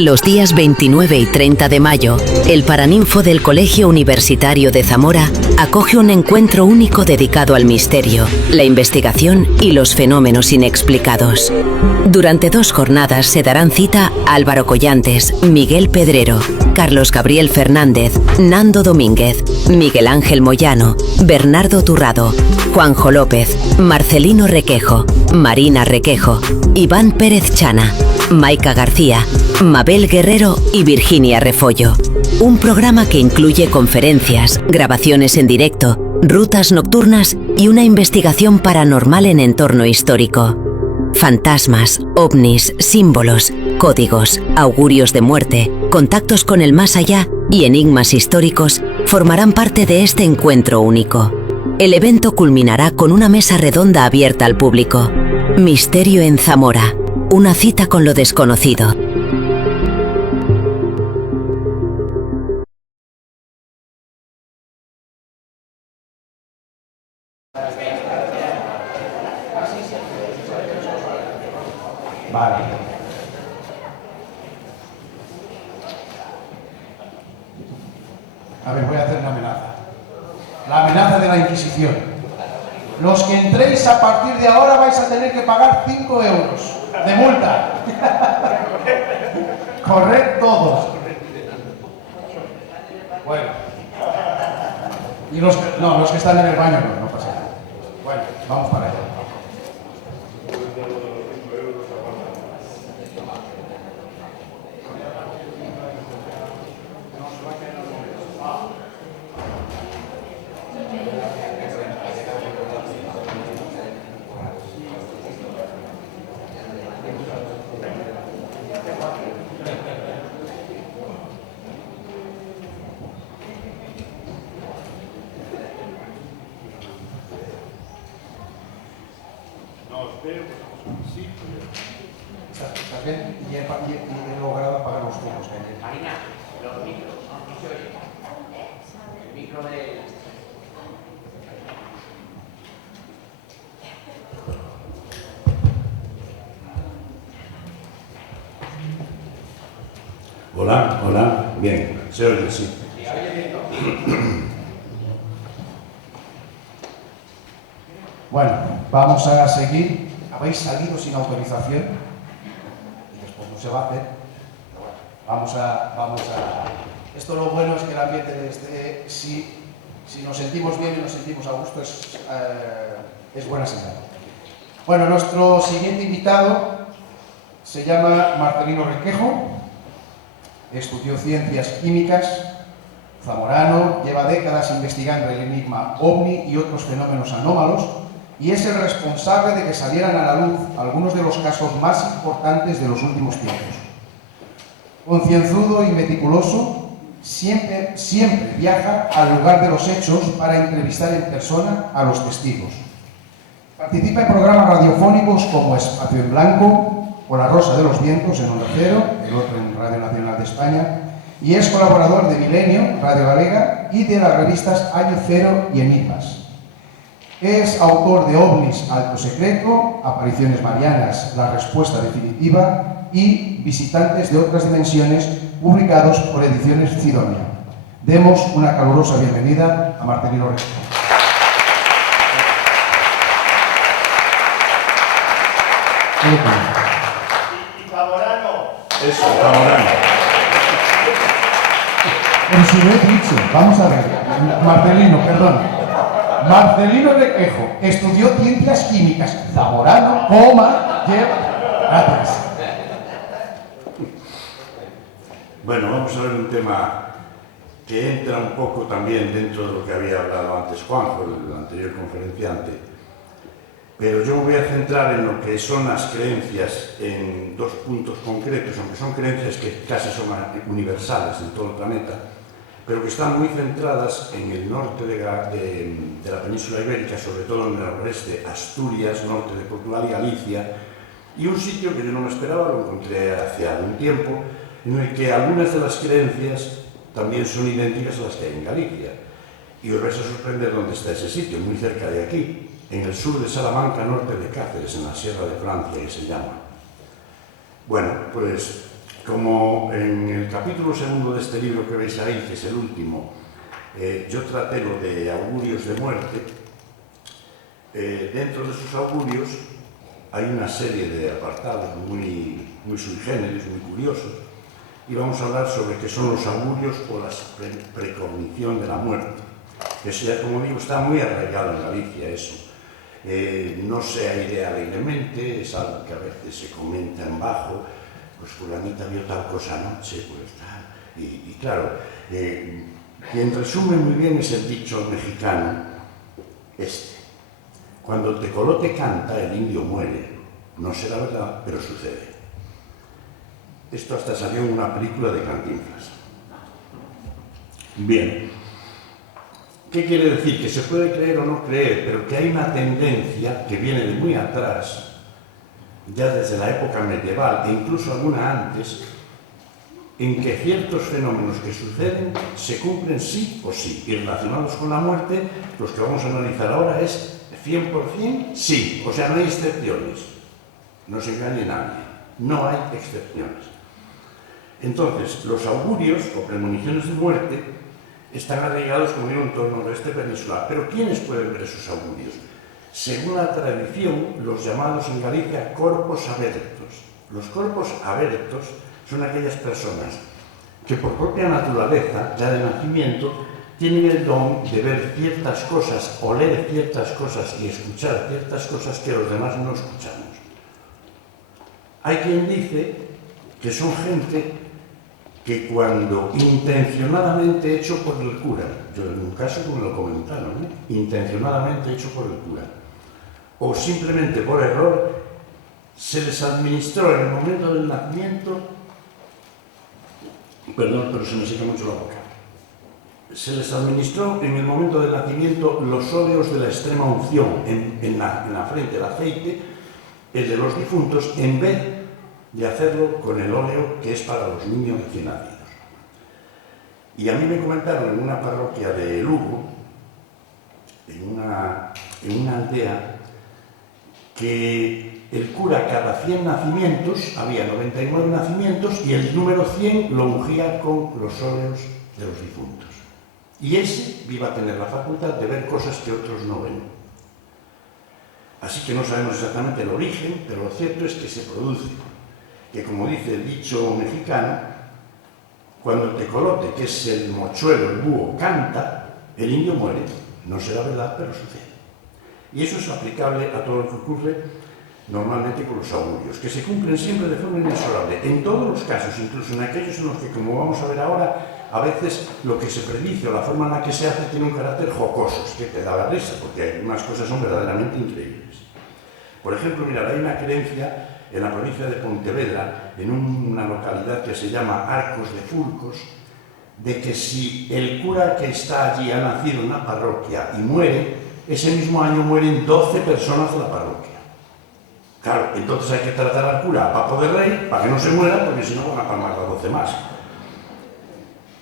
Los días 29 y 30 de mayo, el Paraninfo del Colegio Universitario de Zamora acoge un encuentro único dedicado al misterio, la investigación y los fenómenos inexplicados. Durante 2 jornadas se darán cita Álvaro Collantes, Miguel Pedrero, Carlos Gabriel Fernández, Nando Domínguez, Miguel Ángel Moyano, Bernardo Turrado, Juanjo López, Marcelino Requejo, Marina Requejo, Iván Pérez Chana, Maica García, Mabel Guerrero y Virginia Refollo. Un programa que incluye conferencias, grabaciones en directo, rutas nocturnas y una investigación paranormal en entorno histórico. Fantasmas, ovnis, símbolos, códigos, augurios de muerte, contactos con el más allá y enigmas históricos formarán parte de este encuentro único. El evento culminará con una mesa redonda abierta al público. Misterio en Zamora. Una cita con lo desconocido. Vale. A ver, voy a hacer una amenaza. La amenaza de la Inquisición. Los que entréis a partir de ahora vais a tener que pagar 5 euros de multa. Corred todos. Bueno. Y los que están en el baño no pasa nada. Bueno, vamos para allá. ¿Estás bien? Y he logrado apagar los focos. Marina, los micros, no se oye. El micro de... Hola, hola. Bien, se oye, sí. Bueno, vamos a seguir. Habéis salido sin autorización y después no se va a hacer. Pero bueno, vamos a... Esto lo bueno es que el ambiente si nos sentimos bien y nos sentimos a gusto es buena señal. Bueno, nuestro siguiente invitado se llama Marcelino Requejo, estudió ciencias químicas, zamorano, lleva décadas investigando el enigma ovni y otros fenómenos anómalos, y es el responsable de que salieran a la luz algunos de los casos más importantes de los últimos tiempos. Concienzudo y meticuloso, siempre viaja al lugar de los hechos para entrevistar en persona a los testigos. Participa en programas radiofónicos como Espacio en Blanco o La Rosa de los Vientos en Onda Cero, el otro en Radio Nacional de España, y es colaborador de Milenio, Radio Galega, y de las revistas Año Cero y Enigmas. Es autor de OVNIs Alto Secreto, Apariciones Marianas, La Respuesta Definitiva y Visitantes de Otras Dimensiones, publicados por Ediciones Cidonia. Demos una calurosa bienvenida a Marcelino Requejo. Y zamorano. Eso, zamorano. Pero si lo he dicho, vamos a ver. Marcelino, perdón. Marcelino Requejo estudió ciencias químicas, zamorano, Gracias. Bueno, vamos a ver un tema que entra un poco también dentro de lo que había hablado antes Juanjo, el anterior conferenciante. Pero yo me voy a centrar en lo que son las creencias en 2 puntos concretos, aunque son creencias que casi son universales en todo el planeta, pero que están muy centradas en el norte de la península ibérica, sobre todo en el noreste, Asturias, norte de Portugal y Galicia, y un sitio que yo no me esperaba, lo encontré hace algún tiempo, en el que algunas de las creencias también son idénticas a las que hay en Galicia. Y os vais a sorprender dónde está ese sitio, muy cerca de aquí, en el sur de Salamanca, norte de Cáceres, en la Sierra de Francia, que se llama. Bueno, pues Como en el capítulo segundo de este libro que veis ahí, que es el último, yo traté lo de augurios de muerte, dentro de esos augurios hay una serie de apartados muy sui generis, muy curiosos, y vamos a hablar sobre qué son los augurios o la precognición de la muerte. Eso ya, como digo, está muy arraigado en Galicia, eso. No se airea alegremente, es algo que a veces se comenta en bajo, pues fulanita vio tal cosa anoche, pues tal. Y claro, quien resume muy bien es el dicho mexicano este. Cuando el tecolote canta, el indio muere. No será verdad, pero sucede. Esto hasta salió en una película de Cantinflas. Bien. ¿Qué quiere decir? Que se puede creer o no creer, pero que hay una tendencia que viene de muy atrás, ya desde la época medieval e incluso alguna antes, en que ciertos fenómenos que suceden se cumplen sí o sí. Y relacionados con la muerte, los que vamos a analizar ahora es 100% sí, o sea, no hay excepciones. No se engañe nadie, no hay excepciones. Entonces, los augurios o premoniciones de muerte están arraigados, como digo, en torno a este peninsular. Pero ¿quiénes pueden ver esos augurios? Según la tradición, los llamados en Galicia corpos abertos. Los corpos abertos son aquellas personas que por propia naturaleza, ya de nacimiento, tienen el don de ver ciertas cosas, oler ciertas cosas y escuchar ciertas cosas que los demás no escuchamos. Hay quien dice que son gente que cuando intencionadamente hecho por el cura, yo en un caso me lo comentaron, intencionadamente hecho por el cura, o simplemente por error, se les administró en el momento del nacimiento, perdón, pero se me seca mucho la boca, se les administró en el momento del nacimiento los óleos de la extrema unción en la frente, el aceite, el de los difuntos, en vez de hacerlo con el óleo que es para los niños recién nacidos. Y a mí me comentaron en una parroquia de Lugo, en una aldea, que el cura cada 100 nacimientos, había 99 nacimientos, y el número 100 lo ungía con los óleos de los difuntos. Y ese iba a tener la facultad de ver cosas que otros no ven. Así que no sabemos exactamente el origen, pero lo cierto es que se produce. Que como dice el dicho mexicano, cuando el tecolote, que es el mochuelo, el búho, canta, el indio muere. No será verdad, pero sucede. Y eso es aplicable a todo lo que ocurre normalmente con los augurios, que se cumplen siempre de forma inexorable. En todos los casos, incluso en aquellos en los que, como vamos a ver ahora, a veces lo que se predice o la forma en la que se hace tiene un carácter jocoso, que te da la risa, porque algunas cosas son verdaderamente increíbles. Por ejemplo, mirad, hay una creencia en la provincia de Pontevedra, en una localidad que se llama Arcos de Fulcos, de que si el cura que está allí ha nacido en la parroquia y muere, ese mismo año mueren 12 personas de la parroquia. Claro, entonces hay que tratar al cura a papo de rey para que no se muera, porque si no van a palmar a 12 más.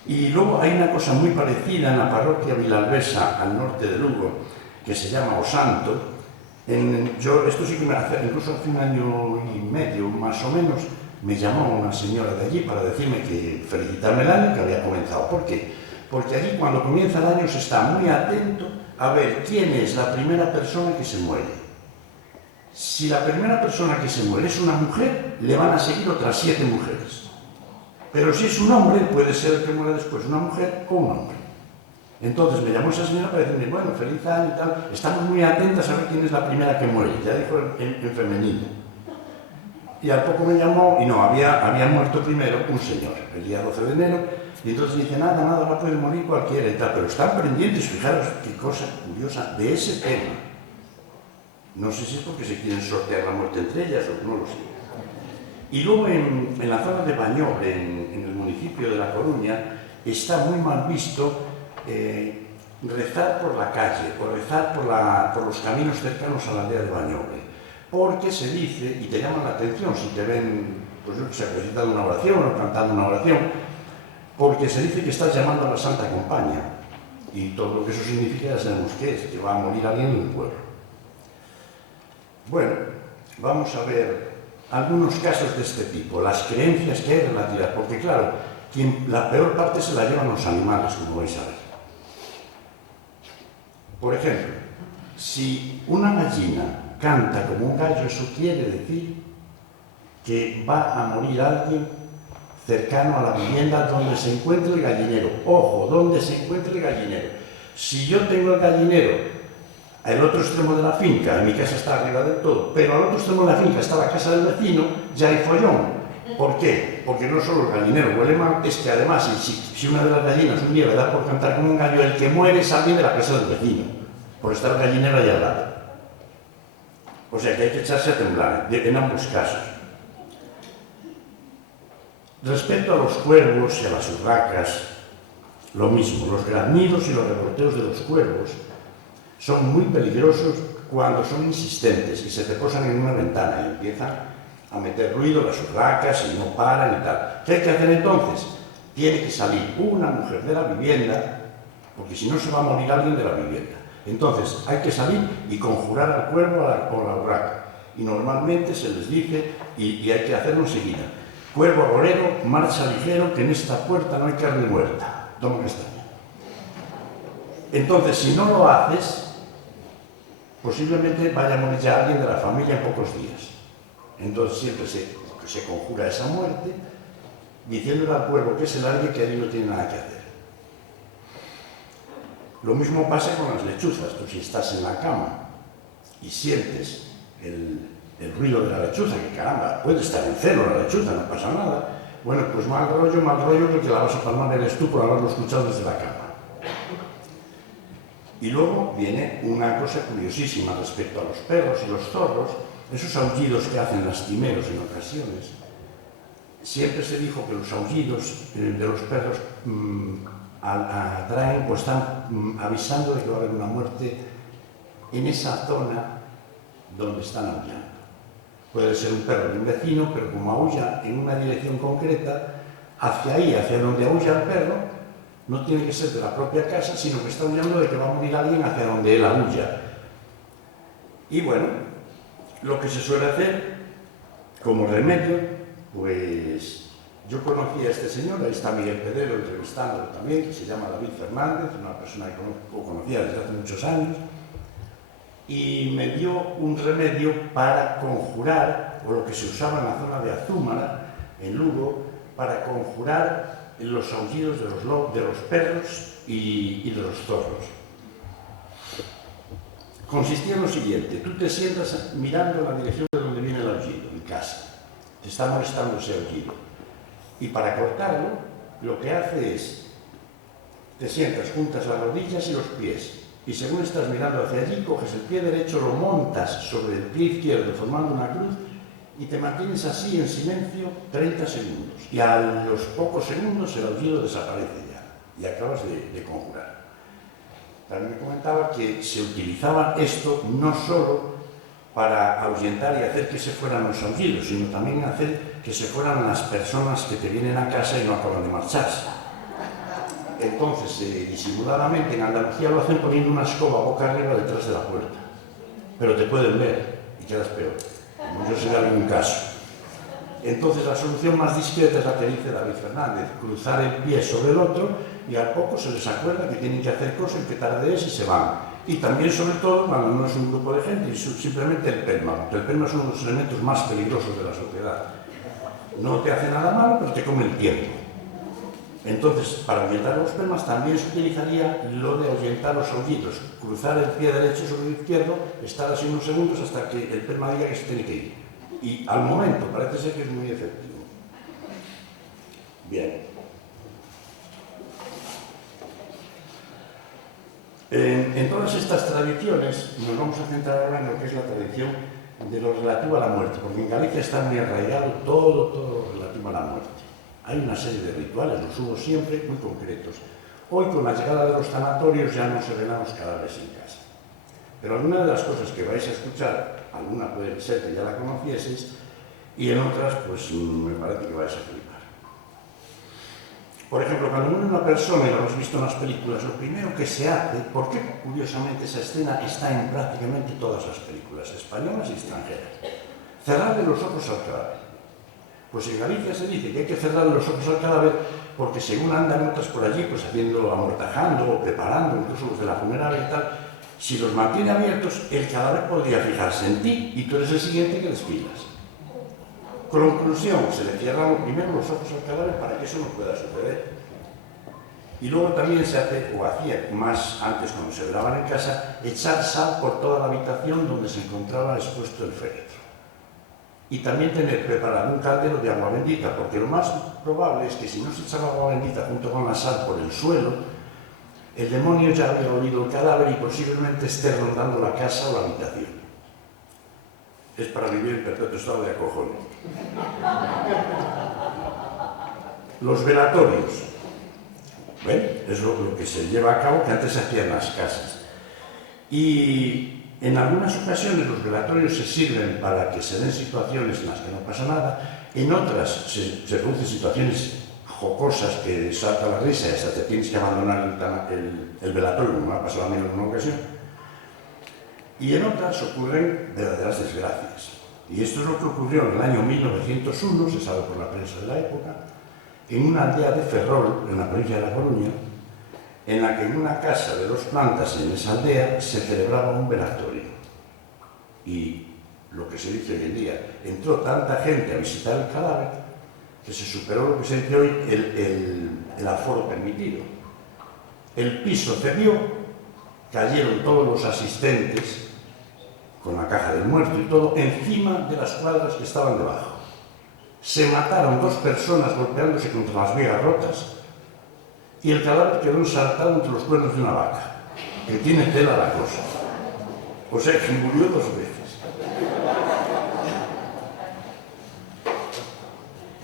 Y luego hay una cosa muy parecida en la parroquia vilalbesa, al norte de Lugo, que se llama O Santo. Esto sí que incluso hace un año y medio, más o menos, me llamó una señora de allí para decirme que felicitarme el año que había comenzado. ¿Por qué? Porque allí cuando comienza el año se está muy atento a ver quién es la primera persona que se muere. Si la primera persona que se muere es una mujer, le van a seguir otras 7 mujeres. Pero si es un hombre, puede ser el que muera después una mujer o un hombre. Entonces me llamó esa señora para decirme, bueno, feliz año y tal, estamos muy atentas a ver quién es la primera que muere. Ya dijo en femenino. Y al poco me llamó, y no, había muerto primero un señor, el día 12 de enero, y entonces dice, nada, ahora puede morir cualquiera y tal, pero están pendientes, fijaros qué cosa curiosa de ese tema. No sé si es porque se quieren sortear la muerte entre ellas o no lo sé. Y luego en la zona de Bañobre, en el municipio de La Coruña, está muy mal visto rezar por la calle o rezar por los caminos cercanos a la aldea de Bañobre, porque se dice, y te llama la atención si te ven, pues yo que sé, recitando una oración o cantando una oración, porque se dice que estás llamando a la Santa Compañía, y todo lo que eso significa ya sabemos qué es, que va a morir alguien en el pueblo. Bueno, vamos a ver algunos casos de este tipo, las creencias que hay relativas, porque claro, la peor parte se la llevan los animales, como vais a ver. Por ejemplo, si una gallina canta como un gallo, eso quiere decir que va a morir alguien cercano a la vivienda donde se encuentre el gallinero. Ojo, donde se encuentre el gallinero. Si yo tengo el gallinero al otro extremo de la finca, mi casa está arriba del todo, pero al otro extremo de la finca está la casa del vecino, ya hay follón. ¿Por qué? Porque no solo el gallinero huele mal, es que además, si una de las gallinas un día le da por cantar como un gallo, el que muere es alguien de la casa del vecino, por estar el gallinero allá al lado. O sea que hay que echarse a temblar, en ambos casos. Respecto a los cuervos y a las urracas, lo mismo, los graznidos y los revolteos de los cuervos son muy peligrosos cuando son insistentes y se te posan en una ventana y empiezan a meter ruido las urracas y no paran y tal. ¿Qué hay que hacer entonces? Tiene que salir una mujer de la vivienda, porque si no se va a morir alguien de la vivienda. Entonces hay que salir y conjurar al cuervo o la urraca. Y normalmente se les dice, y hay que hacerlo enseguida: cuervo agorero, marcha ligero, que en esta puerta no hay carne muerta. Toma castaña. Entonces, si no lo haces, posiblemente vaya a morir ya alguien de la familia en pocos días. Entonces siempre se conjura esa muerte, diciéndole al cuervo que se largue, que allí no tiene nada que hacer. Lo mismo pasa con las lechuzas. Tú, si estás en la cama y sientes el ruido de la lechuza, que caramba, puede estar en celo la lechuza, no pasa nada. Bueno, pues mal rollo, que la vas a palmar eres tú por haberlo escuchado desde la cama. Y luego viene una cosa curiosísima respecto a los perros y los zorros, esos aullidos que hacen lastimeros en ocasiones. Siempre se dijo que los aullidos de los perros atraen, pues están avisando de que va a haber una muerte en esa zona donde están aullando. Puede ser un perro de un vecino, pero como aulla en una dirección concreta, hacia ahí, hacia donde aulla el perro, no tiene que ser de la propia casa, sino que está aullando de que va a morir alguien hacia donde él aulla. Y bueno, lo que se suele hacer como remedio, pues yo conocí a este señor, ahí está Miguel Pedrero entrevistándolo también, que se llama David Fernández, una persona que conocía desde hace muchos años, y me dio un remedio para conjurar, o lo que se usaba en la zona de Azúmara, en Lugo, para conjurar los aullidos de los perros y de los zorros. Consistía en lo siguiente: tú te sientas mirando la dirección de donde viene el aullido, en casa. Te está molestando ese aullido. Y para cortarlo, lo que hace es, te sientas, juntas las rodillas y los pies, y según estás mirando hacia allí, coges el pie derecho, lo montas sobre el pie izquierdo formando una cruz y te mantienes así en silencio 30 segundos. Y a los pocos segundos el aullido desaparece ya y acabas de conjurar. También me comentaba que se utilizaba esto no solo para ahuyentar y hacer que se fueran los aullidos, sino también hacer que se fueran las personas que te vienen a casa y no acaban de marcharse. Entonces, disimuladamente en Andalucía lo hacen poniendo una escoba boca arriba detrás de la puerta. Pero te pueden ver y quedas peor, como yo sé de algún caso. Entonces la solución más discreta es la que dice David Fernández: cruzar el pie sobre el otro, y al poco se les acuerda que tienen que hacer cosas, que tarde es y se van. Y también, sobre todo, cuando no es un grupo de gente, y simplemente el pelma, porque el pelma es uno de los elementos más peligrosos de la sociedad. No te hace nada malo, pero te come el tiempo. Entonces, para ahuyentar los pelmas también se utilizaría lo de ahuyentar los aullidos: cruzar el pie derecho sobre el izquierdo, estar así unos segundos hasta que el pelma diga que se tiene que ir. Y al momento parece ser que es muy efectivo. Bien. En todas estas tradiciones nos vamos a centrar ahora en lo que es la tradición de lo relativo a la muerte, porque en Galicia está muy arraigado todo lo relativo a la muerte. Hay una serie de rituales, los hubo siempre, muy concretos. Hoy, con la llegada de los sanatorios, ya no se ven a los cadáveres en casa. Pero alguna de las cosas que vais a escuchar, alguna puede ser que ya la conocieseis, y en otras, pues me parece que vais a flipar. Por ejemplo, cuando muere una persona, y lo hemos visto en las películas, lo primero que se hace, porque curiosamente esa escena está en prácticamente todas las películas, españolas y extranjeras. cerrarle los ojos al cadáver. Pues en Galicia se dice que hay que cerrarle los ojos al cadáver porque según andan otras por allí, pues haciendo, amortajando o preparando, incluso los de la funeraria y tal, si los mantiene abiertos, el cadáver podría fijarse en ti y tú eres el siguiente que despidas. Conclusión, se le cierran primero los ojos al cadáver para que eso no pueda suceder. Y luego también se hace, o hacía más antes cuando se velaban en casa, echar sal por toda la habitación donde se encontraba expuesto el féretro. Y también tener preparado un caldero de agua bendita, porque lo más probable es que si no se echaba agua bendita junto con la sal por el suelo, el demonio ya había olido el cadáver y posiblemente esté rondando la casa o la habitación. Es para vivir en perpetuo estado de acojones. Los velatorios. ¿Ven? Es lo que se lleva a cabo, que antes se hacía en las casas. Y en algunas ocasiones los velatorios se sirven para que se den situaciones en las que no pasa nada, en otras se producen situaciones jocosas que salta la risa y hasta te tienes que abandonar el velatorio, como me ha pasado a mí en una ocasión. Y en otras ocurren verdaderas desgracias. Y esto es lo que ocurrió en el año 1901, se sabe por la prensa de la época, en una aldea de Ferrol, en la provincia de La Coruña, en la que en una casa de 2 plantas en esa aldea se celebraba un velatorio. Y lo que se dice hoy en día, entró tanta gente a visitar el cadáver que se superó lo que se dice hoy el aforo permitido. El piso cedió, cayeron todos los asistentes con la caja del muerto y todo encima de las cuadras que estaban debajo. Se mataron 2 personas golpeándose contra las vigas rotas y el cadáver quedó ensartado entre los cuernos de una vaca, que tiene tela la cosa. O sea que murió 2 veces.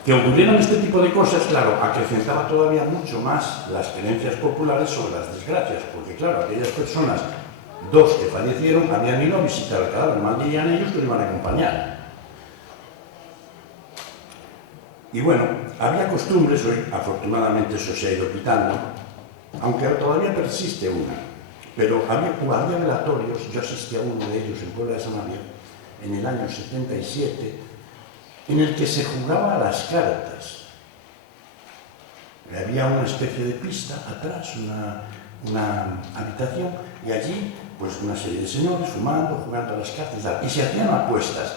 Que ocurrieran este tipo de cosas, claro, acrecentaba todavía mucho más las creencias populares sobre las desgracias, porque claro, aquellas personas, 2 que fallecieron, habían ido a visitar el cadáver, mal dirían ellos que lo iban a acompañar. Y bueno, había costumbres, hoy afortunadamente eso se ha ido quitando, aunque todavía persiste una, pero había velatorios, yo asistí a uno de ellos en Puebla de San Javier, en el año 77, en el que se jugaba a las cartas. Había una especie de pista atrás, una habitación, y allí pues una serie de señores fumando, jugando a las cartas y se hacían apuestas.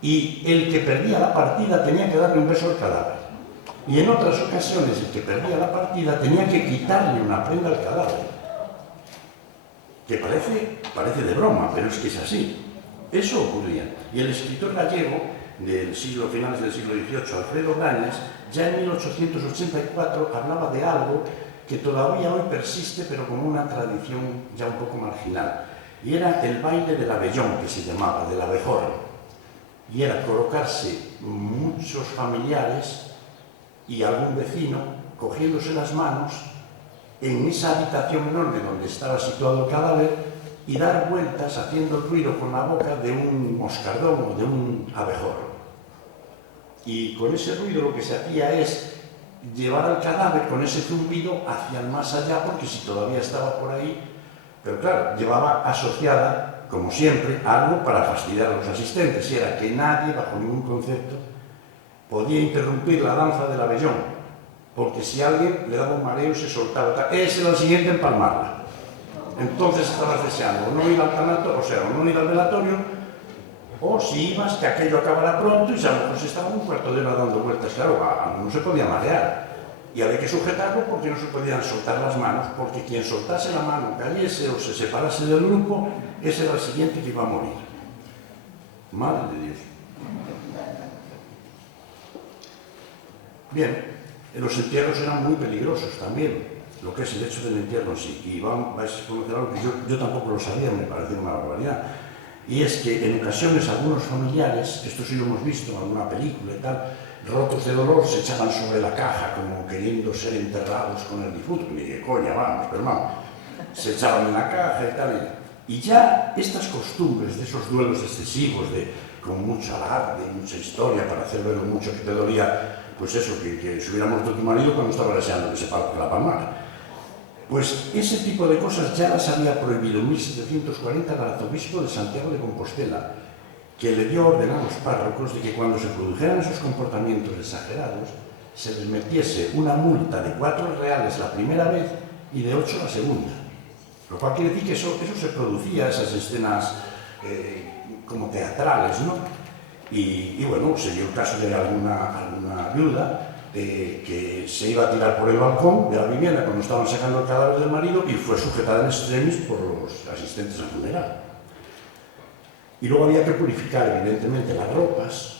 Y el que perdía la partida tenía que darle un beso al cadáver. Y en otras ocasiones el que perdía la partida tenía que quitarle una prenda al cadáver. Que parece de broma, pero es que es así. Eso ocurría. Y el escritor gallego del finales del siglo XVIII, Alfredo Brañas, ya en 1884 hablaba de algo que todavía hoy persiste, pero como una tradición ya un poco marginal. Y era el baile del abellón, que se llamaba, del abejorro. Y era colocarse muchos familiares y algún vecino cogiéndose las manos en esa habitación enorme donde estaba situado el cadáver y dar vueltas haciendo ruido con la boca de un moscardón o de un abejorro. Y con ese ruido lo que se hacía es llevar al cadáver con ese zumbido hacia el más allá, porque si todavía estaba por ahí, pero claro, llevaba asociada, como siempre, algo para fastidiar a los asistentes, y era que nadie, bajo ningún concepto, podía interrumpir la danza del abellón, porque si alguien le daba un mareo se soltaba, ese era el siguiente en palmarla. Entonces estabas deseando no ir al tanato, o sea, no ir al velatorio, o si ibas, que aquello acabara pronto y a lo mejor se estaba un cuarto de hora dando vueltas, claro, no se podía marear. Y había que sujetarlo porque no se podían soltar las manos, porque quien soltase la mano, cayese o se separase del grupo, ese era el siguiente que iba a morir. Madre de Dios. Bien, los entierros eran muy peligrosos también, lo que es el hecho del entierro en sí. Y vais a conocer algo que yo tampoco lo sabía, me pareció una barbaridad. Y es que en ocasiones algunos familiares, esto sí lo hemos visto en alguna película y tal, rotos de dolor, se echaban sobre la caja como queriendo ser enterrados con el difunto. Y dije, coña, vamos, pero vamos. Se echaban en la caja y tal. Y ya estas costumbres de esos duelos excesivos, con mucho alarde y mucha historia para hacer ver lo mucho que te dolía, pues eso, que se hubiera muerto tu marido cuando estaba deseando que se la palmara. Pues ese tipo de cosas ya las había prohibido en 1740 el arzobispo de Santiago de Compostela. que le dio orden a los párrocos de que cuando se produjeran esos comportamientos exagerados se les metiese una multa de 4 reales la primera vez y de 8 la segunda. Lo cual quiere decir que eso se producía, esas escenas como teatrales, ¿no? Y bueno, se dio el caso de alguna viuda que se iba a tirar por el balcón de la vivienda cuando estaban sacando el cadáver del marido y fue sujetada en extremis por los asistentes al funeral. Y luego había que purificar, evidentemente, las ropas,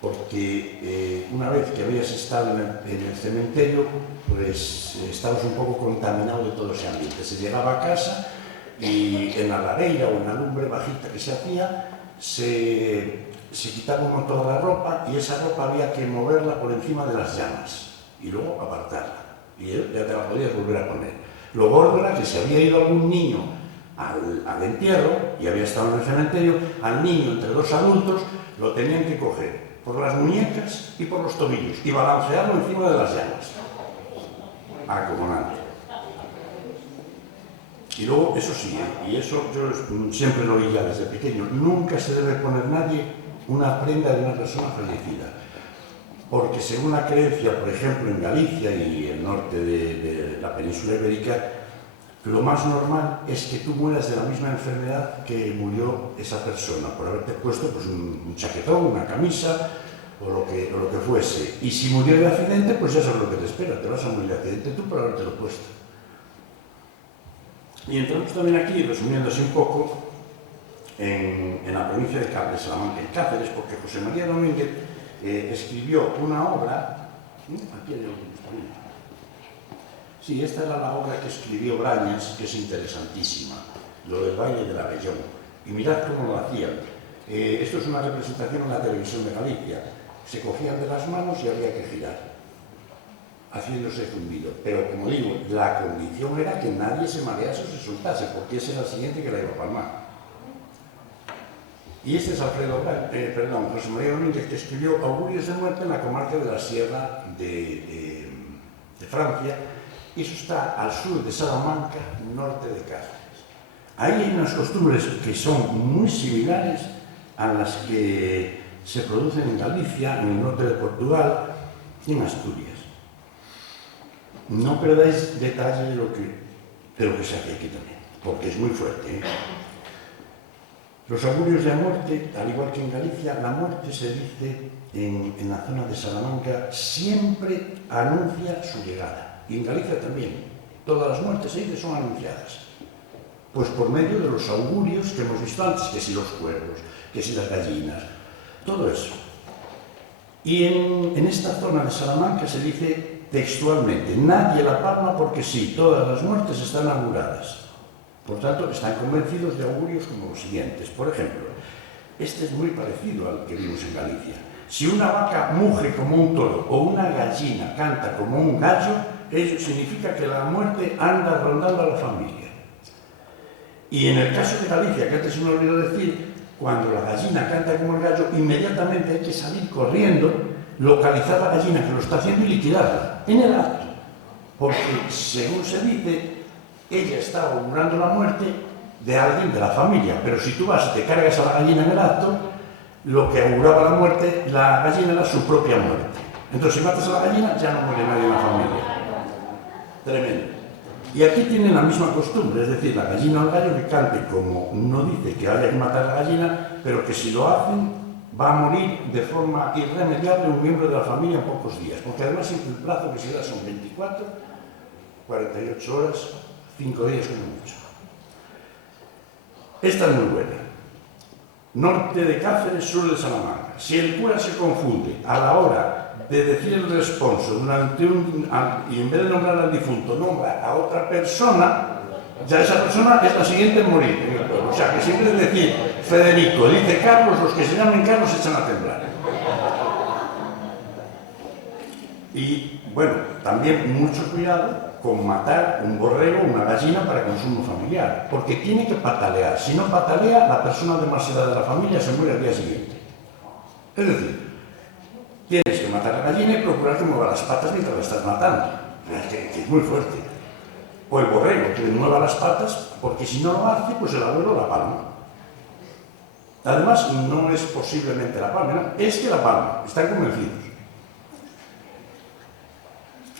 porque una vez que habías estado en el cementerio, pues estabas un poco contaminado de todo ese ambiente. Se llegaba a casa y en la lareira o en la lumbre bajita que se hacía, se quitaba uno toda la ropa y esa ropa había que moverla por encima de las llamas y luego apartarla. Y ya te la podías volver a poner. Lo gordo era que si había ido algún niño al entierro y había estado en el cementerio, al niño entre 2 adultos lo tenían que coger por las muñecas y por los tobillos y balancearlo encima de las llamas. Acojonante. Y luego, eso sí, y eso yo siempre lo oí ya desde pequeño, nunca se debe poner nadie una prenda de una persona fallecida. Porque según la creencia, por ejemplo, en Galicia y el norte de la península ibérica, lo más normal es que tú mueras de la misma enfermedad que murió esa persona, por haberte puesto pues, un chaquetón, una camisa o lo que fuese. Y si murió de accidente, pues ya sabes lo que te espera, te vas a morir de accidente tú por haberte lo puesto. Y entramos también aquí, resumiendo así un poco, en la provincia de Salamanca, en Cáceres, porque José María Domínguez escribió una obra. Aquí hay otro también. Sí, esta era la obra que escribió Brañas, que es interesantísima, lo del baile del Abellón. Y mirad cómo lo hacían. Esto es una representación en la televisión de Galicia. Se cogían de las manos y había que girar, haciéndose zumbido. Pero, como digo, la condición era que nadie se marease o se soltase, porque ese era el siguiente que la iba a palmar. Y este es José María Domínguez, que escribió Augurios de muerte en la comarca de la Sierra de Francia, y eso está al sur de Salamanca, norte de Cáceres. Ahí hay unas costumbres que son muy similares a las que se producen en Galicia, en el norte de Portugal y en Asturias. No perdáis detalle de lo que se hace aquí también, porque es muy fuerte, ¿eh? Los augurios de muerte, al igual que en Galicia, la muerte se dice en la zona de Salamanca, siempre anuncia su llegada. Y en Galicia también. Todas las muertes se dice son anunciadas. Pues por medio de los augurios que hemos visto antes, que si los cuervos, que si las gallinas, todo eso. Y en esta zona de Salamanca se dice textualmente, nadie la palma porque sí, todas las muertes están auguradas. Por tanto, están convencidos de augurios como los siguientes. Por ejemplo, este es muy parecido al que vimos en Galicia. Si una vaca muge como un toro o una gallina canta como un gallo, eso significa que la muerte anda rondando a la familia. Y en el caso de Galicia, que antes se me olvidó decir, cuando la gallina canta como el gallo, inmediatamente hay que salir corriendo, localizar a la gallina que lo está haciendo y liquidarla en el acto. Porque, según se dice, ella está augurando la muerte de alguien de la familia, pero si tú vas y te cargas a la gallina en el acto, lo que auguraba la muerte, la gallina era su propia muerte. Entonces, si matas a la gallina, ya no muere nadie en la familia. Tremendo. Y aquí tienen la misma costumbre, es decir, la gallina o el gallo que cante como no dice que haya que matar a la gallina, pero que si lo hacen, va a morir de forma irremediable un miembro de la familia en pocos días, porque además siempre el plazo que se da son 24, 48 horas, 5 días como mucho. Esta es muy buena. Norte de Cáceres, sur de Salamanca. Si el cura se confunde a la hora de decir el responso y en vez de nombrar al difunto nombra a otra persona, ya esa persona es la siguiente en morir en el pueblo. O sea, que siempre es decir Federico, dice Carlos, los que se llamen Carlos se echan a temblar. Y bueno, también mucho cuidado con matar un borrego o una gallina para consumo familiar, porque tiene que patalear. Si no patalea, la persona de más edad de la familia se muere al día siguiente. Es decir, tienes que matar a la gallina y procurar que mueva las patas mientras la estás matando, que es muy fuerte. O el borrego, que le mueva las patas, porque si no lo hace, pues el abuelo la palma. Además, no es posiblemente La Palma, no, es que La Palma, están convencidos.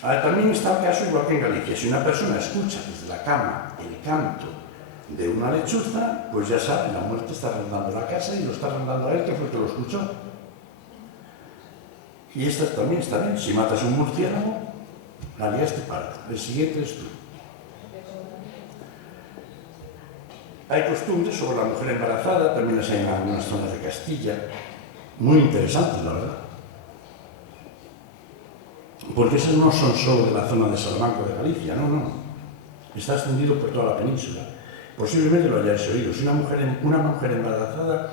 También está el caso igual que en Galicia. Si una persona escucha desde la cama el canto de una lechuza, pues ya sabe, la muerte está rondando la casa y lo está rondando a él, que fue el que lo escuchó. Y esta también está bien. Si matas un murciélago, la liaste parda. El siguiente es tú. Hay costumbres sobre la mujer embarazada, también las hay en algunas zonas de Castilla, muy interesantes, la verdad. Porque esas no son solo de la zona de Salamanca o de Galicia, no, no. Está extendido por toda la península. Posiblemente lo hayáis oído. Si una mujer embarazada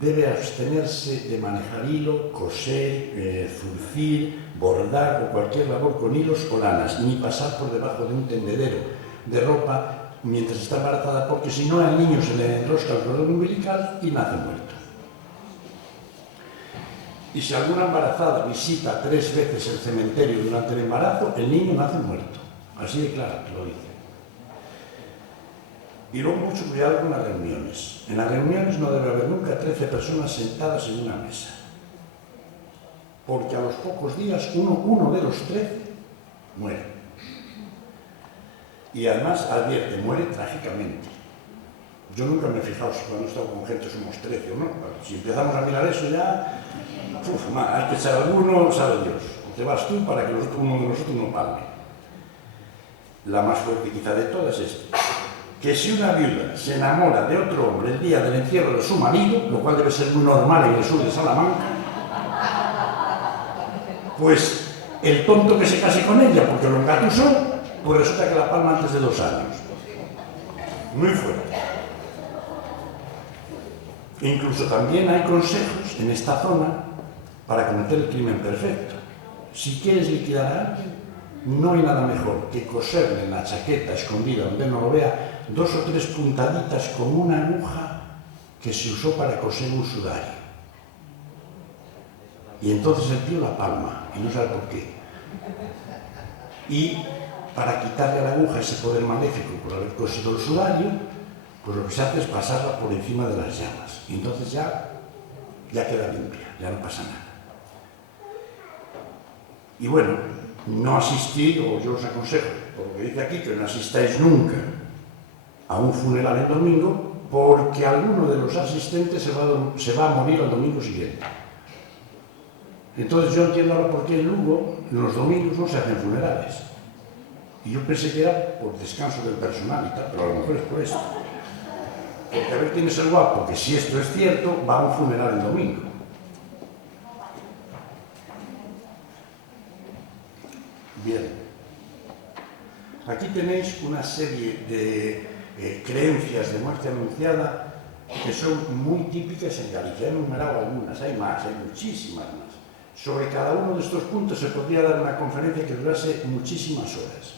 debe abstenerse de manejar hilo, coser, zurcir, bordar o cualquier labor con hilos o lanas, ni pasar por debajo de un tendedero de ropa mientras está embarazada, porque si no al niño se le enrosca el cordón umbilical y nace muerto. Y si alguna embarazada visita 3 veces el cementerio durante el embarazo, el niño nace muerto. Así de claro que lo dice. Y luego mucho cuidado con las reuniones. En las reuniones no debe haber nunca 13 personas sentadas en una mesa. Porque a los pocos días uno de los 13 muere. Y además advierte, muere trágicamente. Yo nunca me he fijado si cuando he estado con gente somos 13 o no. Si empezamos a mirar eso ya, hay que echar alguno, sabe Dios. Te vas tú para que uno de nosotros no palme. La más fuerte quizá de todas es que si una viuda se enamora de otro hombre el día del encierro de su marido, lo cual debe ser muy normal en el sur de Salamanca, pues el tonto que se case con ella porque lo engatusó, pues resulta que la palma antes de 2 años. Muy fuerte. Incluso también hay consejos en esta zona para cometer el crimen perfecto. Si quieres liquidar a alguien, no hay nada mejor que coserle en la chaqueta escondida donde no lo vea 2 o 3 puntaditas con una aguja que se usó para coser un sudario. Y entonces el tío la palma, y no sabe por qué. Y para quitarle a la aguja ese poder maléfico por haber cosido el sudario, pues lo que se hace es pasarla por encima de las llamas. Y entonces ya queda limpia, ya no pasa nada. Y bueno, no asistir, o yo os aconsejo, por lo que dice aquí, que no asistáis nunca a un funeral el domingo, porque alguno de los asistentes se va a morir el domingo siguiente. Entonces yo entiendo ahora por qué en Lugo los domingos no se hacen funerales. Y yo pensé que era por descanso del personal y tal, pero a lo mejor es por esto. Porque a ver quién es el guapo, que si esto es cierto, va a un funeral el domingo. Bien. Aquí tenéis una serie de creencias de muerte anunciada que son muy típicas en Galicia. He enumerado algunas, hay más, hay muchísimas más. Sobre cada uno de estos puntos se podría dar una conferencia que durase muchísimas horas.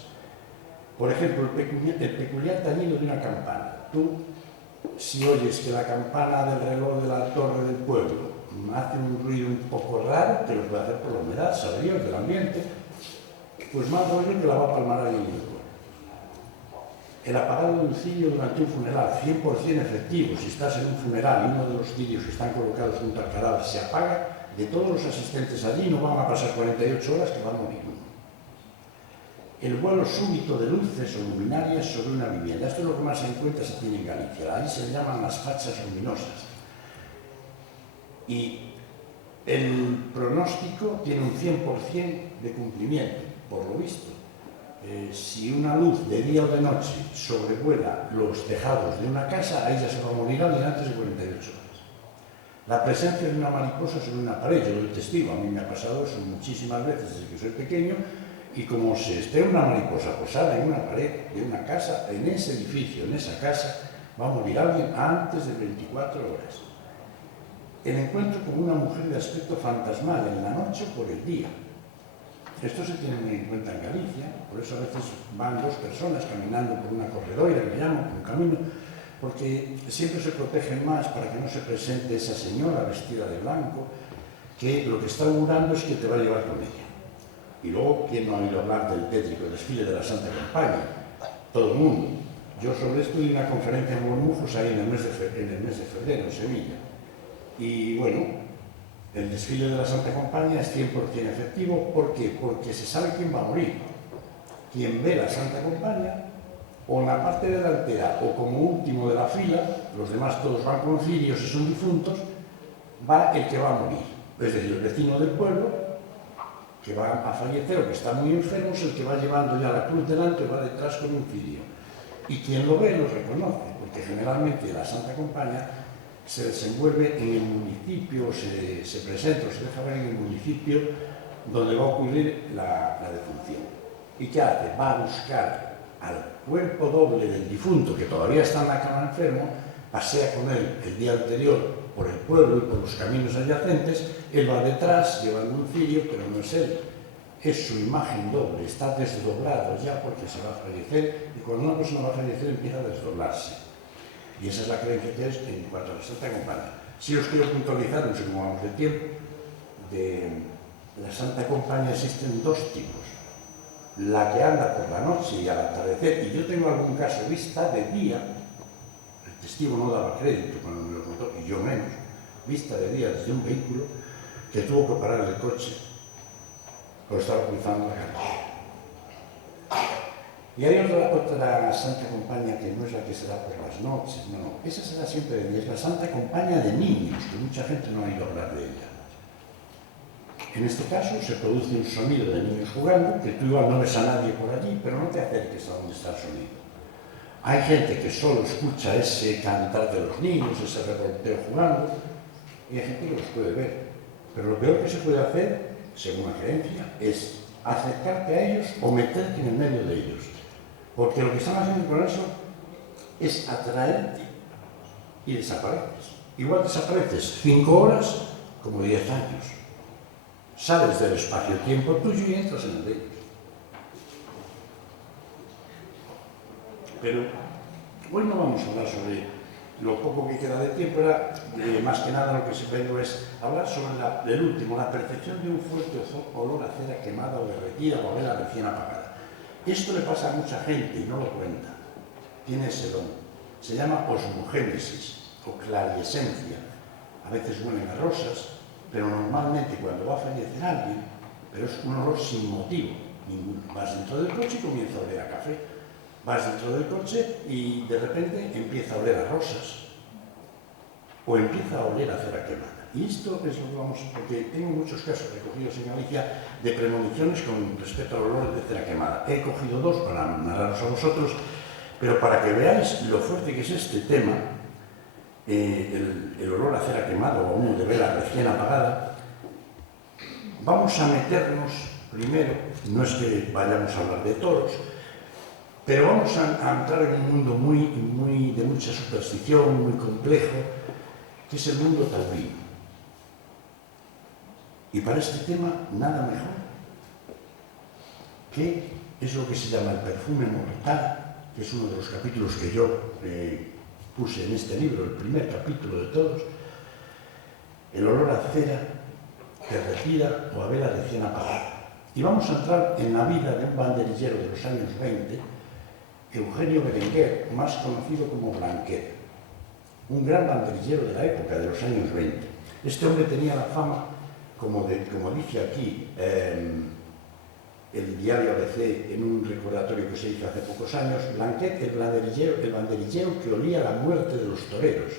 Por ejemplo, el peculiar tañido de una campana. Tú, si oyes que la campana del reloj de la torre del pueblo hace un ruido un poco raro, que lo puede hacer por la humedad, sabe Dios, del ambiente, pues más rollo que la va a palmar alguien en el pueblo. El apagado de un cirio durante un funeral, 100% efectivo. Si estás en un funeral y uno de los cirios que están colocados junto al cadáver se apaga, de todos los asistentes allí no van a pasar 48 horas que van a morir. El vuelo súbito de luces o luminarias sobre una vivienda. Esto es lo que más se encuentra se tiene en Galicia. Ahí se llaman las fachas luminosas. Y el pronóstico tiene un 100% de cumplimiento, por lo visto. Si una luz de día o de noche sobrevuela los tejados de una casa, ahí ya se va a morir alguien antes de 48 horas. La presencia de una mariposa sobre una pared, yo doy testigo, a mí me ha pasado eso muchísimas veces desde que soy pequeño, y como se esté una mariposa posada en una pared de una casa, en ese edificio, en esa casa, va a morir alguien antes de 24 horas. El encuentro con una mujer de aspecto fantasmal en la noche o por el día. Esto se tiene muy en cuenta en Galicia, por eso a veces van 2 personas caminando por una corredoira, que le llaman, por un camino, porque siempre se protegen más para que no se presente esa señora vestida de blanco, que lo que está augurando es que te va a llevar con ella. Y luego, ¿quién no ha oído hablar del tétrico desfile de la Santa Campaña? Todo el mundo. Yo sobre esto di una conferencia en Bormujos ahí en el mes de febrero, en Sevilla. Y bueno, el desfile de la Santa Compañía es 100% efectivo. ¿Por qué? Porque se sabe quién va a morir. Quien ve la Santa Compañía, o en la parte delantera, o como último de la fila, los demás todos van con cirios y son difuntos, va el que va a morir. Es decir, el vecino del pueblo, que va a fallecer o que está muy enfermo, es el que va llevando ya la cruz delante o va detrás con un cirio. Y quien lo ve lo reconoce, porque generalmente la Santa Compañía se desenvuelve en el municipio, se presenta o se deja ver en el municipio donde va a ocurrir la defunción. ¿Y qué hace? Va a buscar al cuerpo doble del difunto, que todavía está en la cama enfermo, pasea con él el día anterior por el pueblo y por los caminos adyacentes, él va detrás llevando un cirio, pero no es él, es su imagen doble, está desdoblado ya porque se va a fallecer, y cuando una persona va a fallecer empieza a desdoblarse. Y esa es la creencia que es en cuanto a la Santa Compañía. Si os quiero puntualizar, no sé cómo vamos de tiempo, de la Santa Compañía existen dos tipos. La que anda por la noche y al atardecer, y yo tengo algún caso vista de día, el testigo no daba crédito cuando me lo contó, y yo menos, vista de día desde un vehículo que tuvo que parar el coche porque estaba cruzando la calle. Y hay otra Santa Compañía que no es la que se da por las noches, no, esa se da siempre de día, es la Santa Compañía de niños, que mucha gente no ha oído hablar de ella. En este caso se produce un sonido de niños jugando, que tú igual no ves a nadie por allí, pero no te acerques a donde está el sonido. Hay gente que solo escucha ese cantar de los niños, ese revolteo jugando, y hay gente que los puede ver. Pero lo peor que se puede hacer, según la creencia, es acercarte a ellos o meterte en el medio de ellos. Porque lo que están haciendo con eso es atraerte y desapareces. Igual desapareces 5 horas como 10 años. Sales del espacio-tiempo tuyo y entras en el de ellos. Pero hoy no vamos a hablar sobre lo poco que queda de tiempo, era más que nada lo que se vengo es hablar sobre el último, la percepción de un fuerte olor a cera quemada o derretida o vela recién apagada. Esto le pasa a mucha gente y no lo cuenta. Tiene ese don. Se llama osmogénesis o clariesencia. A veces huelen a rosas, pero normalmente cuando va a fallecer alguien, pero es un olor sin motivo ninguno. Vas dentro del coche y comienza a oler a café. Vas dentro del coche y de repente empieza a oler a rosas o empieza a oler a cera quemada. Y esto es lo que vamos, porque tengo muchos casos recogidos en Galicia de premoniciones con respecto al olor de cera quemada. He cogido 2 para narraros a vosotros, pero para que veáis lo fuerte que es este tema, el olor a cera quemada o a humo de vela recién apagada, vamos a meternos primero, no es que vayamos a hablar de toros, pero vamos a entrar en un mundo de mucha superstición, muy complejo, que es el mundo taurino. Y para este tema, nada mejor que es lo que se llama el perfume mortal, que es uno de los capítulos que yo puse en este libro, el primer capítulo de todos, el olor a cera derretida o a vela recién apagada. Y vamos a entrar en la vida de un banderillero de los años 20, Eugenio Berenguer, más conocido como Blanquer, un gran banderillero de la época, de los años 20. Este hombre tenía la fama, como dice aquí el diario ABC en un recordatorio que se hizo hace pocos años, Blanquer, el banderillero que olía la muerte de los toreros.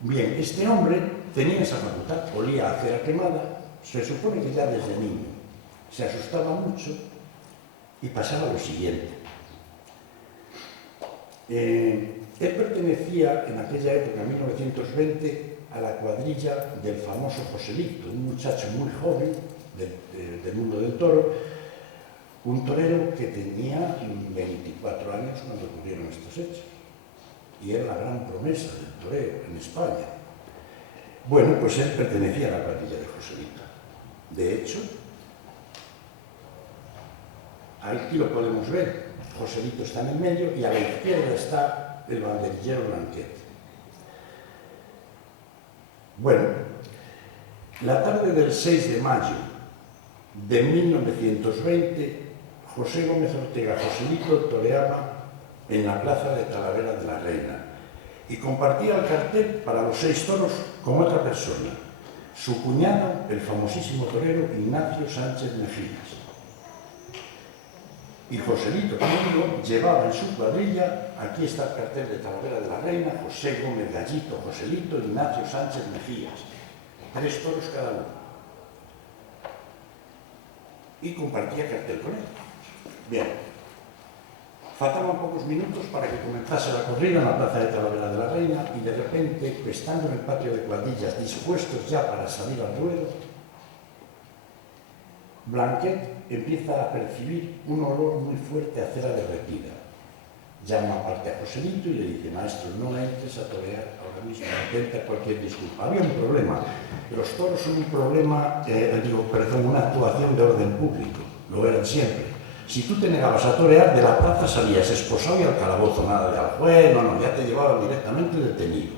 Bien, este hombre tenía esa facultad, olía a cera quemada, se supone que ya desde niño se asustaba mucho y pasaba lo siguiente. Él pertenecía en aquella época, en 1920, a la cuadrilla del famoso Joselito, un muchacho muy joven del mundo del toro, un torero que tenía 24 años cuando ocurrieron estos hechos. Y era la gran promesa del torero en España. Bueno, pues él pertenecía a la cuadrilla de Joselito. De hecho, aquí lo podemos ver. Joselito está en el medio y a la izquierda está el banderillero Blanquet. Bueno, la tarde del 6 de mayo de 1920, José Gómez Ortega Joselito toreaba en la plaza de Talavera de la Reina. y compartía el cartel para los 6 toros con otra persona, su cuñado, el famosísimo torero Ignacio Sánchez Mejías. Y Joselito, como digo, llevaba en su cuadrilla, aquí está el cartel de Talavera de la Reina, José Gómez Gallito, Joselito, Ignacio Sánchez Mejías, 3 toros cada uno. Y compartía cartel con él. Bien, faltaban pocos minutos para que comenzase la corrida en la plaza de Talavera de la Reina y de repente, estando en el patio de cuadrillas, dispuestos ya para salir al ruedo, Blanquet empieza a percibir un olor muy fuerte a cera derretida. Llama aparte a Joselito y le dice: maestro, no entres a torear ahora mismo, intenta cualquier disculpa. Había un problema. Los toros son un problema, una actuación de orden público. Lo eran siempre. Si tú te negabas a torear, de la plaza salías esposado y al calabozo, nada de al juez, no, ya te llevaban directamente detenido.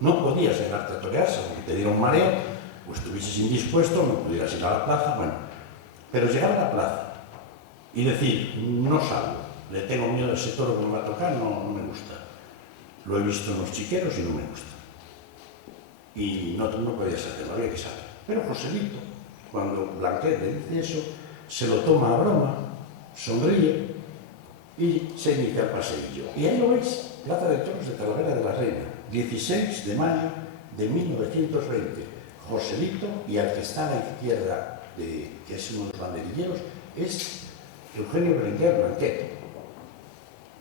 No podías negarte a torear, porque te dieron mareo, o estuvieses indispuesto, no pudieras ir a la plaza, bueno. Pero llegar a la plaza y decir: no salgo, le tengo miedo a ese toro que me va a tocar, no me gusta. Lo he visto en los chiqueros y no me gusta. Y no podías hacerlo, había que saber. Pero Joselito, cuando Blanquet le dice eso, se lo toma a broma, sonríe y se inicia el paseillo. Y ahí lo veis, Plaza de Toros de Talavera de la Reina, 16 de mayo de 1920. Joselito, y al que está a la izquierda, que es uno de los banderilleros, es Eugenio Berenguer Blanquet,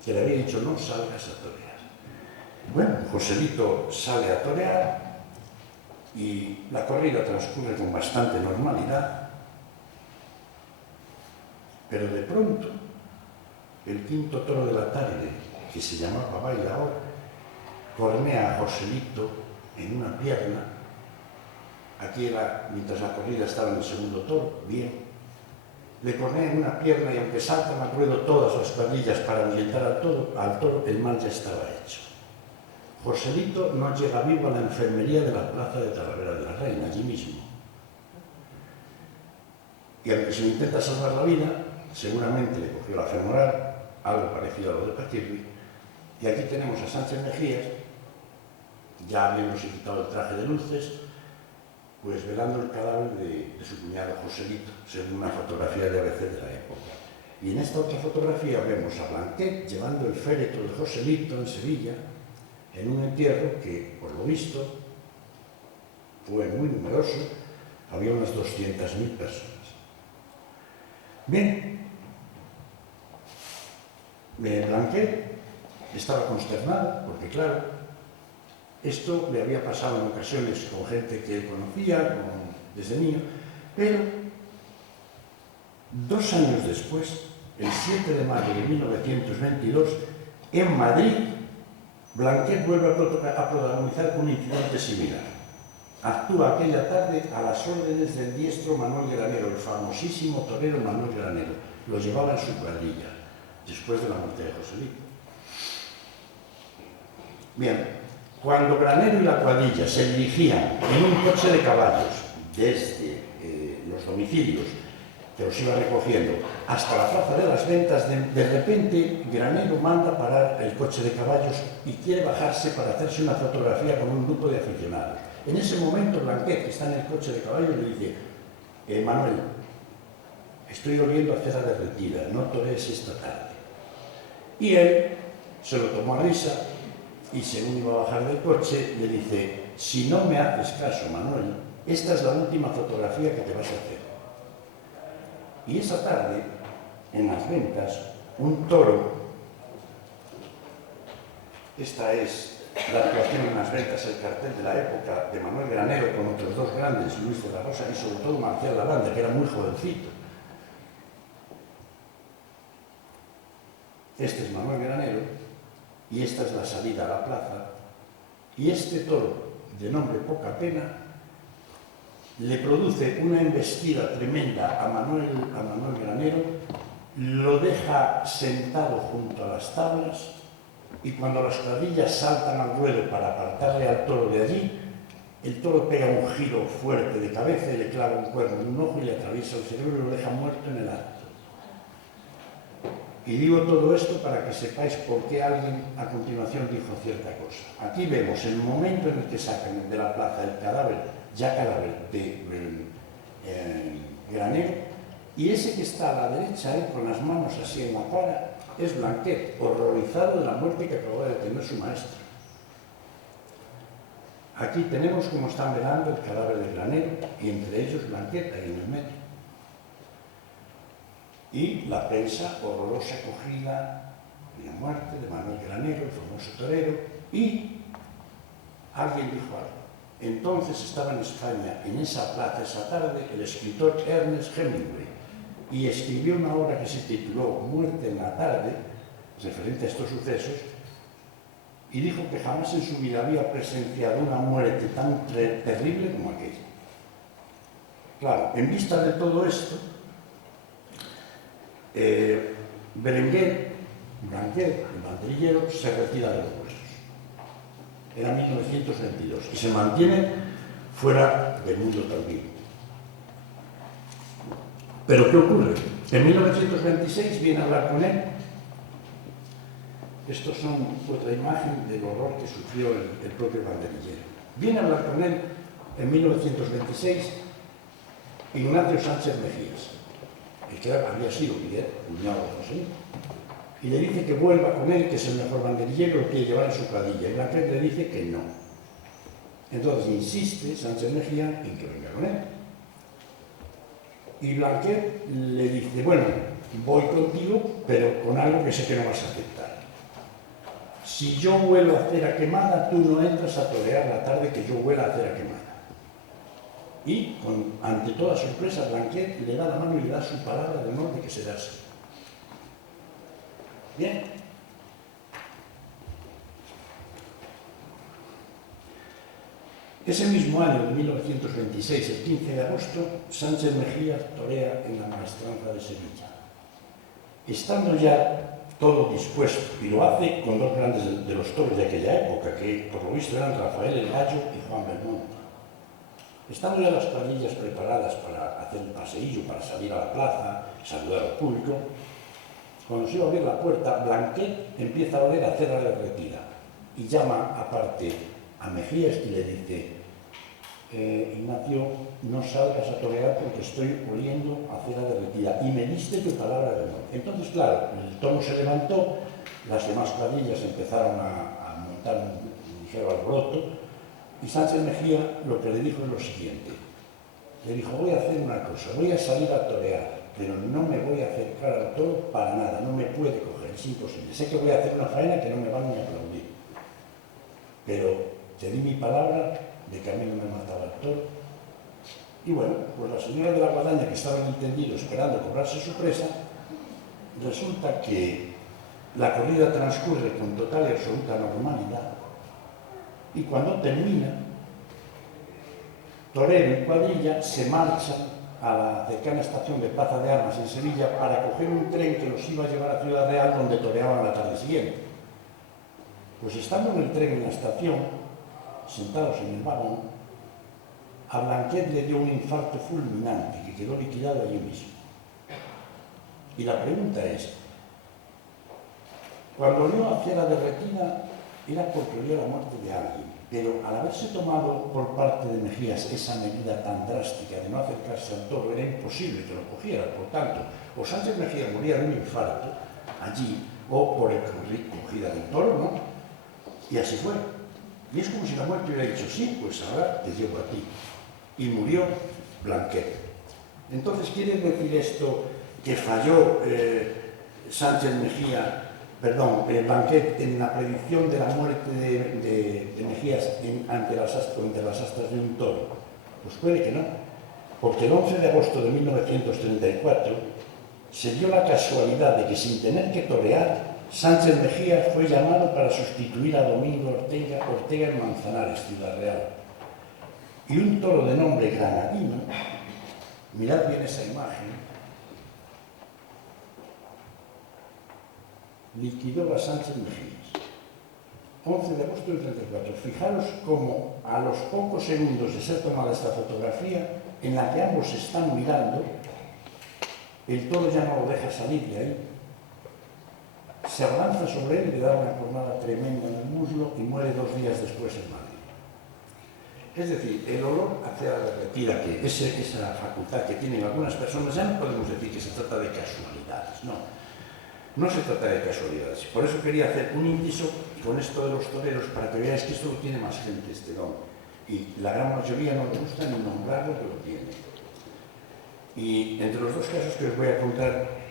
que le había dicho: no salgas a torear. Bueno, Joselito sale a torear y la corrida transcurre con bastante normalidad, pero de pronto el quinto toro de la tarde, que se llamaba Bailaor, cornea a Joselito en una pierna. Aquí era, mientras la corrida estaba en el segundo toro, bien. Le cornea en una pierna y aunque saltan al ruedo todas las cuadrillas para ahuyentar al toro, el mal ya estaba hecho. Joselito no llega vivo a la enfermería de la plaza de Talavera de la Reina, allí mismo. Y aunque se le intenta salvar la vida, seguramente le cogió la femoral, algo parecido a lo de Patirri, y aquí tenemos a Sánchez Mejías, ya habiéndose quitado el traje de luces, pues velando el cadáver de su cuñado Joselito, según una fotografía de ABC de la época. Y en esta otra fotografía vemos a Blanquet llevando el féretro de Joselito en Sevilla, en un entierro que, por lo visto, fue muy numeroso, había unas 200.000 personas. Bien, Blanquet estaba consternado, porque claro, esto le había pasado en ocasiones con gente que él conocía desde niño, pero 2 años después, el 7 de mayo de 1922, en Madrid, Blanquet vuelve a protagonizar un incidente similar. Actúa aquella tarde a las órdenes del diestro Manuel Granero, el famosísimo torero Manuel Granero. Lo llevaba en su cuadrilla, después de la muerte de Joselito. Bien. Cuando Granero y la cuadrilla se dirigían en un coche de caballos desde los domicilios que los iba recogiendo hasta la plaza de las ventas, de repente Granero manda parar el coche de caballos y quiere bajarse para hacerse una fotografía con un grupo de aficionados. En ese momento Blanquet, que está en el coche de caballos, le dice: Manuel, estoy oliendo a cera derretida, no torees esta tarde. Y él se lo tomó a risa y según iba a bajar del coche le dice: si no me haces caso, Manuel, esta es la última fotografía que te vas a hacer. Y esa tarde, en las ventas, un toro, esta es la actuación en las ventas, el cartel de la época de Manuel Granero con otros 2 grandes, Luis de la Rosa y sobre todo Marcial Lavanda, que era muy jovencito. Este es Manuel Granero y esta es la salida a la plaza, y este toro, de nombre Poca Pena, le produce una embestida tremenda a Manuel Granero, lo deja sentado junto a las tablas, y cuando las cuadrillas saltan al ruedo para apartarle al toro de allí, el toro pega un giro fuerte de cabeza y le clava un cuerno en un ojo y le atraviesa el cerebro y lo deja muerto en el acto. Y digo todo esto para que sepáis por qué alguien a continuación dijo cierta cosa. Aquí vemos el momento en el que sacan de la plaza el cadáver, ya cadáver de Granero, y ese que está a la derecha, con las manos así en la cara, es Blanquet, horrorizado de la muerte que acababa de tener su maestro. Aquí tenemos cómo están velando el cadáver de Granero, y entre ellos Blanquet, ahí en el medio. Y la prensa, horrorosa acogida de la muerte de Manuel Granero, el famoso torero, y alguien dijo algo. Entonces estaba en España, en esa plaza, esa tarde, el escritor Ernest Hemingway, y escribió una obra que se tituló Muerte en la tarde, referente a estos sucesos, y dijo que jamás en su vida había presenciado una muerte tan terrible como aquella. Claro, en vista de todo esto, Blanquet, el banderillero, se retira de los puestos. Era 1922 y se mantiene fuera del mundo también. Pero ¿qué ocurre? En 1926 viene a hablar con él. Estos son otra imagen del horror que sufrió el propio banderillero. Viene a hablar con él en 1926 Ignacio Sánchez Mejías, el que había sido cuñado de José, y le dice que vuelva con él, que es el mejor banderillero, lo quiere llevar en su cuadrilla, y Blanquet le dice que no. Entonces insiste Sánchez Mejía en que venga con él. Y Blanquet le dice, bueno, voy contigo, pero con algo que sé que no vas a aceptar. Si yo vuelo a hacer a quemada, tú no entras a torear la tarde que yo vuela a hacer a quemada. Y, ante toda sorpresa, Blanquet le da la mano y le da su palabra de honor de que será así. Bien. Ese mismo año de 1926, el 15 de agosto, Sánchez Mejía torea en la Maestranza de Sevilla. Estando ya todo dispuesto, y lo hace con dos grandes de los toros de aquella época, que por lo visto eran Rafael el Gallo y Juan Belmonte. Estando ya las cuadrillas preparadas para hacer un paseillo, para salir a la plaza, saludar al público, cuando se iba a abrir la puerta, Blanquet empieza a oler a cera derretida y llama aparte a Mejías y le dice, Ignacio, no salgas a torear porque estoy oliendo a cera derretida y me diste tu palabra de honor. Entonces, claro, el tono se levantó, las demás cuadrillas empezaron a montar un ligero alboroto y Sánchez Mejía lo que le dijo es lo siguiente. Le dijo, voy a hacer una cosa, voy a salir a torear, pero no me voy a acercar al toro para nada, no me puede coger, es imposible. Sé que voy a hacer una faena que no me van ni a aplaudir, pero te di mi palabra de que a mí no me mataba el toro. Y bueno, pues la señora de la guadaña, que estaba en el tendido esperando cobrarse su presa, resulta que la corrida transcurre con total y absoluta normalidad y cuando termina, torero y cuadrilla se marchan a la cercana estación de Plaza de Armas en Sevilla para coger un tren que los iba a llevar a Ciudad Real, donde toreaban la tarde siguiente. Pues estando en el tren en la estación, sentados en el vagón, a Blanquet le dio un infarto fulminante que quedó liquidado allí mismo. Y la pregunta es, cuando olió hacia la derretida, era porque olió la muerte de alguien, pero al haberse tomado por parte de Mejías esa medida tan drástica de no acercarse al toro, era imposible que lo cogiera. Por tanto, o Sánchez Mejía moría de un infarto allí, o por el cogida del toro, ¿no? Y así fue. Y es como si la muerte hubiera dicho, sí, pues ahora te llevo a ti. Y murió Blanquet. Entonces, ¿quiere decir esto que falló Sánchez Mejía, Blanquet en la predicción de la muerte de Mejías ante las astas de un toro? Pues puede que no, porque el 11 de agosto de 1934 se dio la casualidad de que sin tener que torear, Sánchez Mejía fue llamado para sustituir a Domingo Ortega en Manzanares, Ciudad Real. Y un toro de nombre Granadino, mirad bien esa imagen, liquidó a Sánchez Mejías. 11 de agosto del 34. Fijaros cómo a los pocos segundos de ser tomada esta fotografía, en la que ambos se están mirando, el toro ya no lo deja salir de ahí se abalanza sobre él y le da una cornada tremenda en el muslo y muere 2 días después en Madrid. Es decir, el olor a cera derretida, que esa facultad que tienen algunas personas, ya no podemos decir que se trata de casualidades, no. No se trata de casualidades. Por eso quería hacer un inciso con esto de los toreros, para que veáis que esto lo tiene más gente, este don. Y la gran mayoría no le gusta ni nombrarlo, que lo tiene. Y entre los 2 casos que os voy a contar,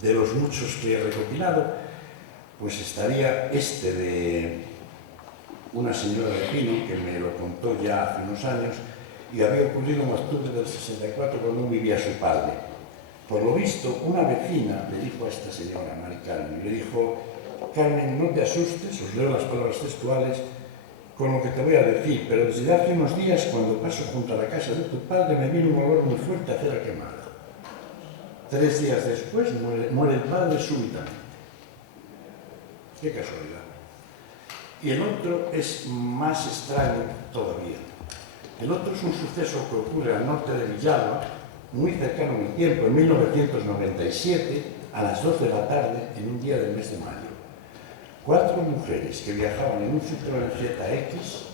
de los muchos que he recopilado, pues estaría este de una señora de Pino, que me lo contó ya hace unos años, y había ocurrido en octubre del 64, cuando vivía su padre. Por lo visto, una vecina le dijo a esta señora, Mari Carmen, y le dijo: Carmen, no te asustes, os leo las palabras textuales, con lo que te voy a decir, pero desde hace unos días, cuando paso junto a la casa de tu padre, me viene un olor muy fuerte a cera quemada. 3 días después muere el padre súbitamente. Qué casualidad. Y el otro es más extraño todavía. El otro es un suceso que ocurre al norte de Villalba, muy cercano en el tiempo, en 1997, a las 2 de la tarde, en un día del mes de mayo. 4 mujeres que viajaban en un Citroën ZX,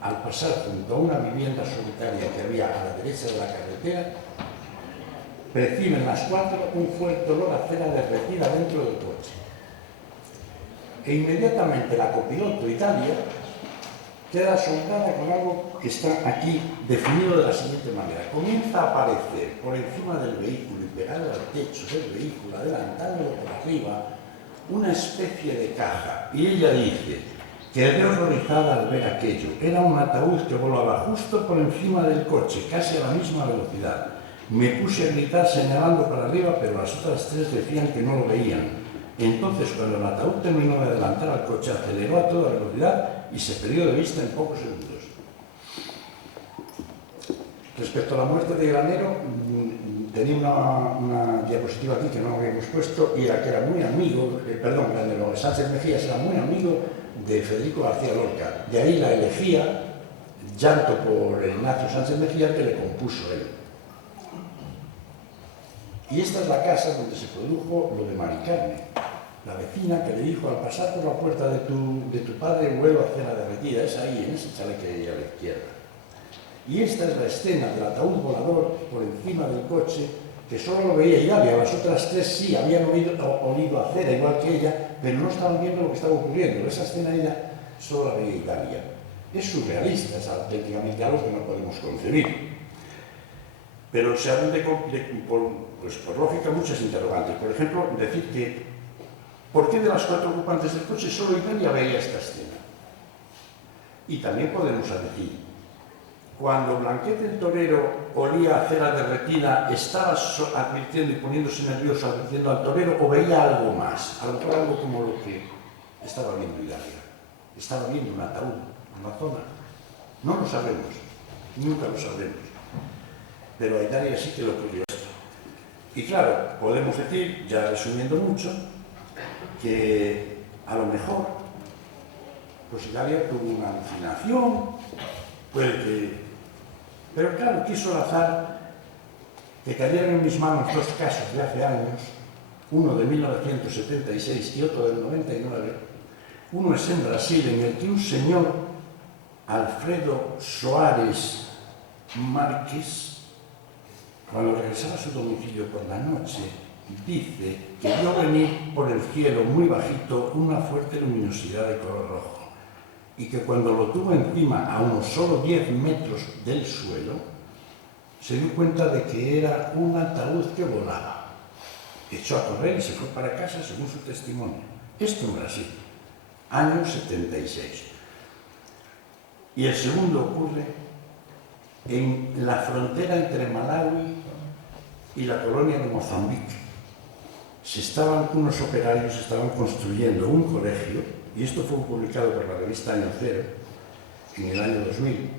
al pasar junto a una vivienda solitaria que había a la derecha de la carretera, perciben las 4 un fuerte olor a cera derretida dentro del coche. E inmediatamente la copiloto Italia queda asombrada con algo que está aquí definido de la siguiente manera. Comienza a aparecer por encima del vehículo y pegado al techo del vehículo, adelantándolo por arriba, una especie de caja. Y ella dice: quedé horrorizada al ver aquello. Era un ataúd que volaba justo por encima del coche, casi a la misma velocidad. Me puse a gritar señalando para arriba, pero las otras 3 decían que no lo veían. Entonces, cuando el ataúd terminó de adelantar al coche, aceleró a toda velocidad y se perdió de vista en pocos segundos. Respecto a la muerte de Granero, tenía una diapositiva aquí que no habíamos puesto, y era que era muy amigo, Granero, Sánchez Mejías era muy amigo de Federico García Lorca. De ahí la elegía, Llanto por Ignacio Sánchez Mejías, que le compuso él. Y esta es la casa donde se produjo lo de Mari Carmen, la vecina que le dijo: al pasar por la puerta de tu padre huelo a cera derretida. Es ahí, en ese chalet que hay a la izquierda. Y esta es la escena del ataúd volador por encima del coche, que solo lo veía Idalia. Las otras 3 sí habían olido a cera igual que ella, pero no estaban viendo lo que estaba ocurriendo. Esa escena ella solo la veía Idalia. Es surrealista, es auténticamente algo que no podemos concebir. Pero se abren por lógica muchas interrogantes. Por ejemplo, decir que ¿por qué de las 4 ocupantes del coche solo Italia veía esta escena? Y también podemos decir, cuando Blanquete el torero olía a cera derretida, ¿estaba advirtiendo y poniéndose nervioso, advirtiendo al torero, o veía algo más? A lo mejor algo como lo que estaba viendo Idalia. Estaba viendo un ataúd en la zona. No lo sabemos, nunca lo sabremos. Pero a Idalia sí que le ocurrió esto. Y claro, podemos decir, ya resumiendo mucho, que a lo mejor pues Idalia tuvo una alucinación, puede que... Pero claro, quiso el azar que cayeron en mis manos 2 casos de hace años, uno de 1976 y otro del 99. Uno es en Brasil, en el que un señor, Alfredo Soares Márquez, cuando regresaba a su domicilio por la noche, dice que vio venir por el cielo muy bajito una fuerte luminosidad de color rojo, y que cuando lo tuvo encima a unos solo 10 metros del suelo, se dio cuenta de que era un ataúd que volaba. Echó a correr y se fue para casa según su testimonio. Esto en Brasil, año 76. Y el segundo ocurre en la frontera entre Malawi y la colonia de Mozambique. Unos operarios estaban construyendo un colegio, y esto fue publicado por la revista Año Cero en el año 2000,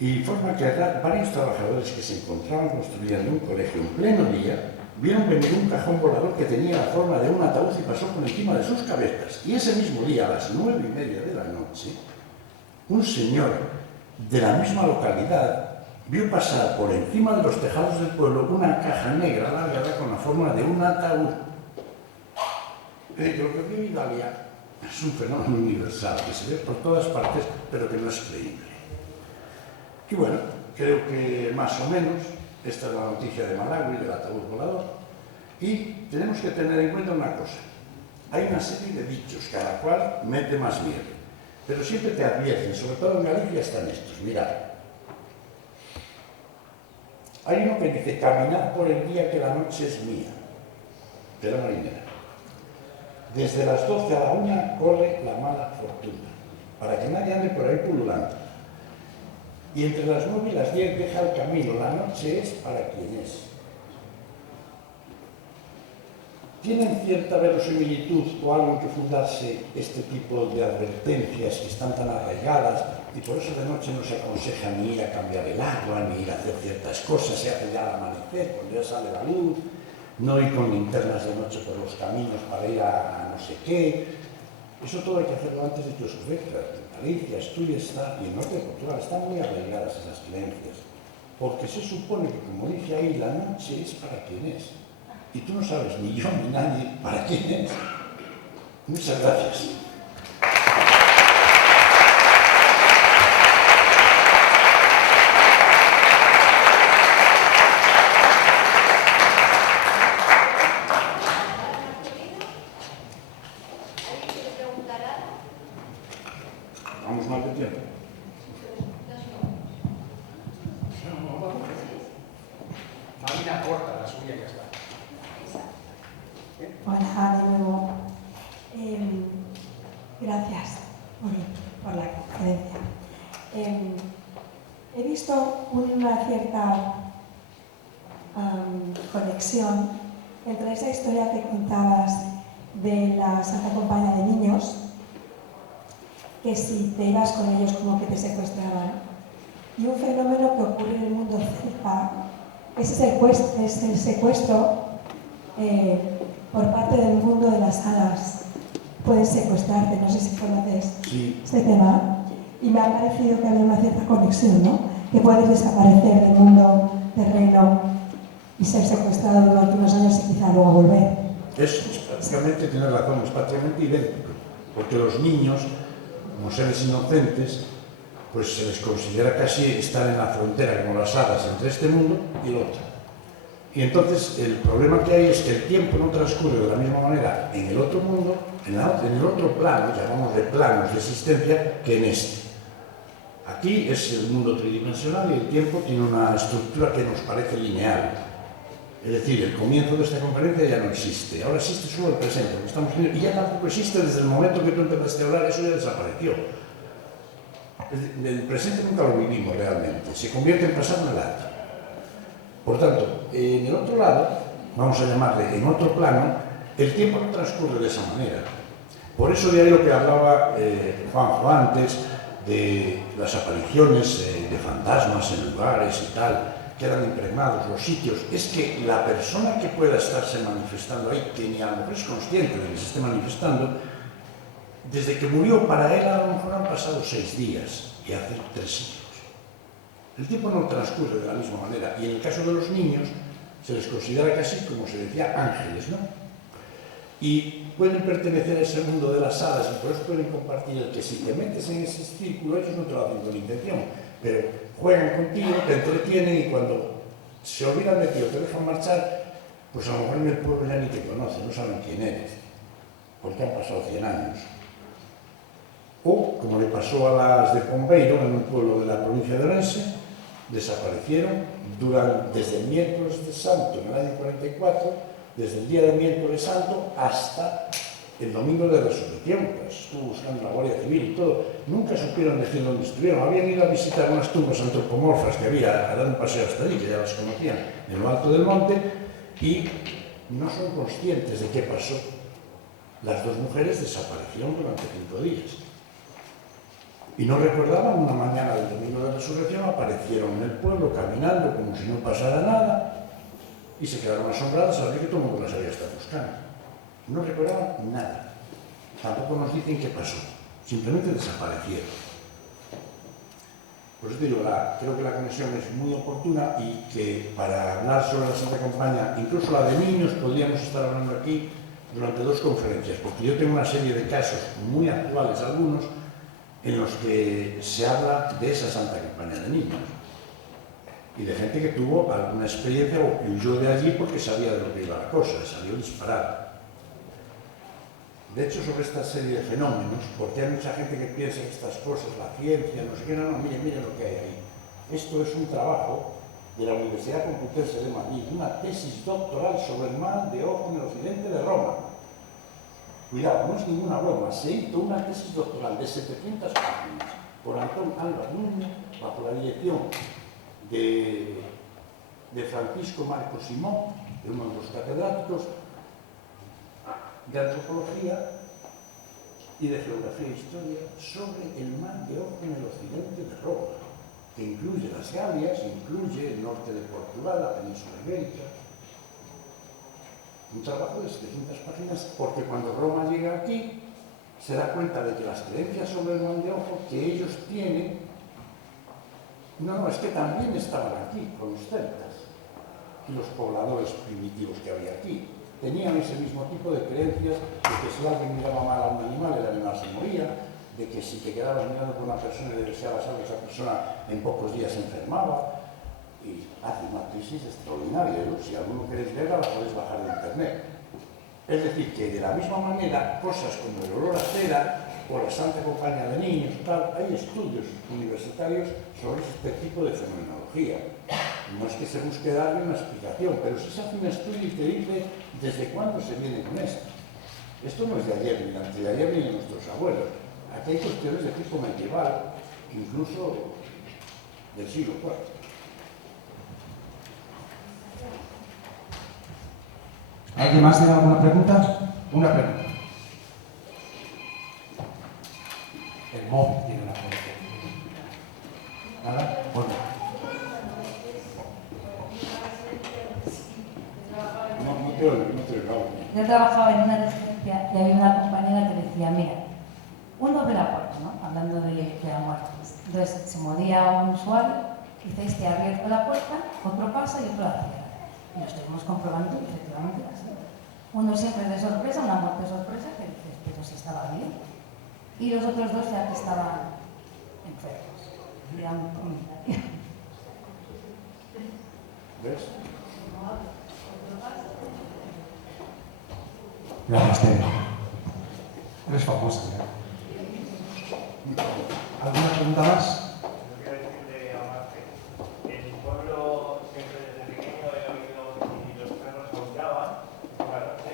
y forma que varios trabajadores que se encontraban construyendo un colegio en pleno día vieron venir un cajón volador que tenía la forma de un ataúd y pasó por encima de sus cabezas. Y ese mismo día, a las 9:30 de la noche, un señor de la misma localidad vio pasar por encima de los tejados del pueblo una caja negra alargada con la forma de un ataúd. Lo que vio Idalia es un fenómeno universal que se ve por todas partes, pero que no es creíble. Y bueno, creo que más o menos esta es la noticia de Malawi, del ataúd volador, y tenemos que tener en cuenta una cosa. Hay una serie de dichos, cada cual mete más miedo, pero siempre te advierten, sobre todo en Galicia están estos. Mirad, hay uno que dice: caminad por el día que la noche es mía, de la marinera. Desde las 12 a la 1 corre la mala fortuna, para que nadie ande por ahí pululando. Y entre las 9 y las 10 deja el camino, la noche es para quien es. ¿Tienen cierta verosimilitud o algo en que fundarse este tipo de advertencias que están tan arraigadas y por eso de noche no se aconseja ni ir a cambiar el agua, ni ir a hacer ciertas cosas, se hace ya al amanecer, cuando ya sale la luz, no ir con linternas de noche por los caminos para ir a no sé qué? Eso todo hay que hacerlo antes de que oscurezca. En Galicia, Asturias y el norte de Portugal están muy arraigadas esas creencias, porque se supone que, como dice ahí, la noche es para quien es. Y tú no sabes, ni yo ni nadie, para quién es. Muchas gracias. Vamos mal de tiempo. Marina corta, la suya ya está. Hola, de nuevo. Gracias por la conferencia. He visto una cierta conexión entre esa historia que contabas de la Santa Compañía de Niños, que si te ibas con ellos como que te secuestraban, y un fenómeno que ocurre en el mundo celta, es el secuestro por parte del mundo de las hadas. Pueden secuestrarte, no sé si conoces este tema, y me ha parecido que había una cierta conexión, ¿no? Que puedes desaparecer del mundo terreno y ser secuestrado durante unos años y quizá luego volver. Es prácticamente, tienes razón, es prácticamente idéntico, porque los niños, como seres inocentes, pues se les considera casi estar en la frontera, como las hadas, entre este mundo y el otro. Y entonces el problema que hay es que el tiempo no transcurre de la misma manera en el otro mundo, en el otro plano, llamamos de planos de existencia, que en este. Aquí es el mundo tridimensional y el tiempo tiene una estructura que nos parece lineal. Es decir, el comienzo de esta conferencia ya no existe, ahora existe solo el presente, lo que estamos viendo, y ya tampoco existe desde el momento que tú empezaste a hablar, eso ya desapareció. El presente nunca lo vivimos realmente, se convierte en pasado en el acto. Por tanto, en el otro lado, vamos a llamarle en otro plano, el tiempo no transcurre de esa manera. Por eso de ahí lo que hablaba Juanjo antes, de las apariciones de fantasmas en lugares y tal, quedan impregnados los sitios, es que la persona que pueda estarse manifestando ahí, que ni a lo mejor es consciente de que se esté manifestando, desde que murió para él a lo mejor han pasado 6 días y hace 3 siglos. El tiempo no transcurre de la misma manera y en el caso de los niños se les considera casi, como se decía, ángeles, ¿no? Y pueden pertenecer a ese mundo de las hadas y por eso pueden compartir el que si te metes en ese círculo ellos no te lo hacen con intención, pero juegan contigo, te entretienen y cuando se olvidan de ti o te dejan marchar, pues a lo mejor en el pueblo ya ni te conocen, no saben quién eres, porque han pasado 100 años. O, como le pasó a las de Pombeiro, en un pueblo de la provincia de Orense, desaparecieron desde el miércoles de Santo, en el año 44, desde el día del miércoles santo hasta el domingo de Resurrección. Pues estuvo buscando la Guardia Civil y todo. Nunca supieron decir dónde estuvieron. Habían ido a visitar unas tumbas antropomorfas que había, a dar un paseo hasta allí, que ya las conocían, en lo alto del monte, y no son conscientes de qué pasó. Las 2 mujeres desaparecieron durante 5 días. Y no recordaban, una mañana del domingo de Resurrección, aparecieron en el pueblo caminando como si no pasara nada, y se quedaron asombrados al ver que todo el mundo las había estado buscando. No recordaban nada. Tampoco nos dicen qué pasó. Simplemente desaparecieron. Por eso te digo, creo que la conexión es muy oportuna y que para hablar sobre la Santa Compaña, incluso la de niños, podríamos estar hablando aquí durante 2 conferencias, porque yo tengo una serie de casos muy actuales, algunos, en los que se habla de esa Santa Compaña de niños y de gente que tuvo alguna experiencia o que huyó de allí porque sabía de lo que iba la cosa, salió disparado. De hecho, sobre esta serie de fenómenos, porque hay mucha gente que piensa que estas cosas, la ciencia, no sé qué, no, mire lo que hay ahí. Esto es un trabajo de la Universidad Complutense de Madrid, una tesis doctoral sobre el mal de ojo en el occidente de Roma. Cuidado, no es ninguna broma, se hizo una tesis doctoral de 700 páginas por Antón Álvarez Núñez, bajo la dirección de Francisco Marco Simón, de uno de los catedráticos de antropología y de geografía e historia, sobre el mal de ojo en el occidente de Roma, que incluye las Galias, incluye el norte de Portugal, la península ibérica. Un trabajo de 700 páginas, porque cuando Roma llega aquí, se da cuenta de que las creencias sobre el mal de ojo que ellos tienen, no, es que también estaban aquí con los celtas y los pobladores primitivos que había aquí. Tenían ese mismo tipo de creencias de que si alguien miraba mal a un animal, el animal se moría, de que si te quedabas mirando por una persona y le deseabas algo, esa persona en pocos días se enfermaba. Y hace una tesis extraordinaria, ¿no? Si alguno queréis verla, la podéis bajar de internet. Es decir, que de la misma manera, cosas como el olor a cera o la Santa Compañía de niños, tal, hay estudios universitarios sobre este tipo de fenomenología. No es que se busque darle una explicación, pero sí se hace un estudio y te dice desde cuándo se viene con esto. Esto no es de ayer, ni de antes de ayer, ni de nuestros abuelos. Aquí hay cuestiones de tipo medieval, incluso del siglo IV. ¿Alguien más tiene alguna pregunta? Una pregunta. El móvil tiene una pregunta. ¿Nada? Bueno. No te oigo. Yo trabajaba en una residencia y había una compañera que decía, mira, uno abre la puerta, ¿no? Hablando de la muerte. Entonces se moría un usuario, dice, este ha abierto la puerta, otro pasa y otro la cierra. Y lo estuvimos comprobando y efectivamente así. Uno siempre de sorpresa, una muerte sorpresa, que dices, pero si estaba bien. Y los otros dos ya que estaban enfermos. Era un comentario. ¿Ves? Gracias, Tere. Eres famosa, ¿eh? ¿Alguna pregunta más? Yo quiero decirle a Marte, en mi pueblo siempre desde pequeño he oído que los perros aullaban por la noche.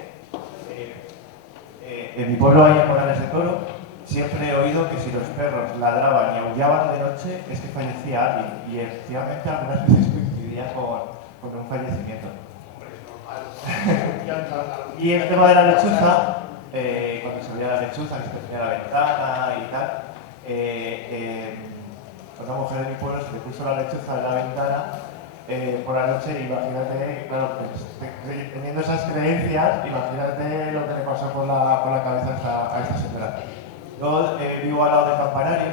En mi pueblo hay corrales de toro, siempre he oído que si los perros ladraban y aullaban de noche es que fallecía alguien, y efectivamente algunas veces coincidía con un fallecimiento. Y el tema de la lechuza, cuando se veía la lechuza, que se ponía la ventana y tal, una mujer de mi pueblo se le puso la lechuza en la ventana por la noche. Imagínate, claro, pues, teniendo esas creencias, imagínate lo que le pasó por la cabeza a esta señora. Yo vivo al lado del campanario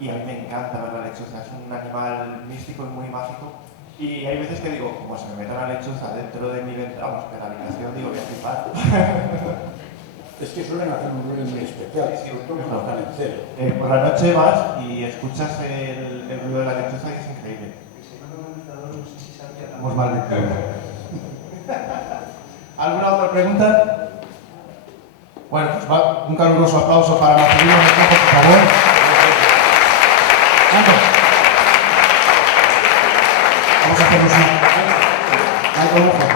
y a mí me encanta ver la lechuza, es un animal místico y muy mágico. Y hay veces que digo, como se me mete una lechuza dentro de mi ventana, vamos, de la habitación, digo, voy a flipar. Es que suelen hacer un ruido muy especial, sobre todo cuando están en cero. Por la noche vas y escuchas el ruido de la lechuza y es increíble. Estamos mal de tiempo. ¿Alguna otra pregunta? Bueno, pues va un caluroso aplauso para Marcelino Recojo, por favor. Vamos a hacernos un...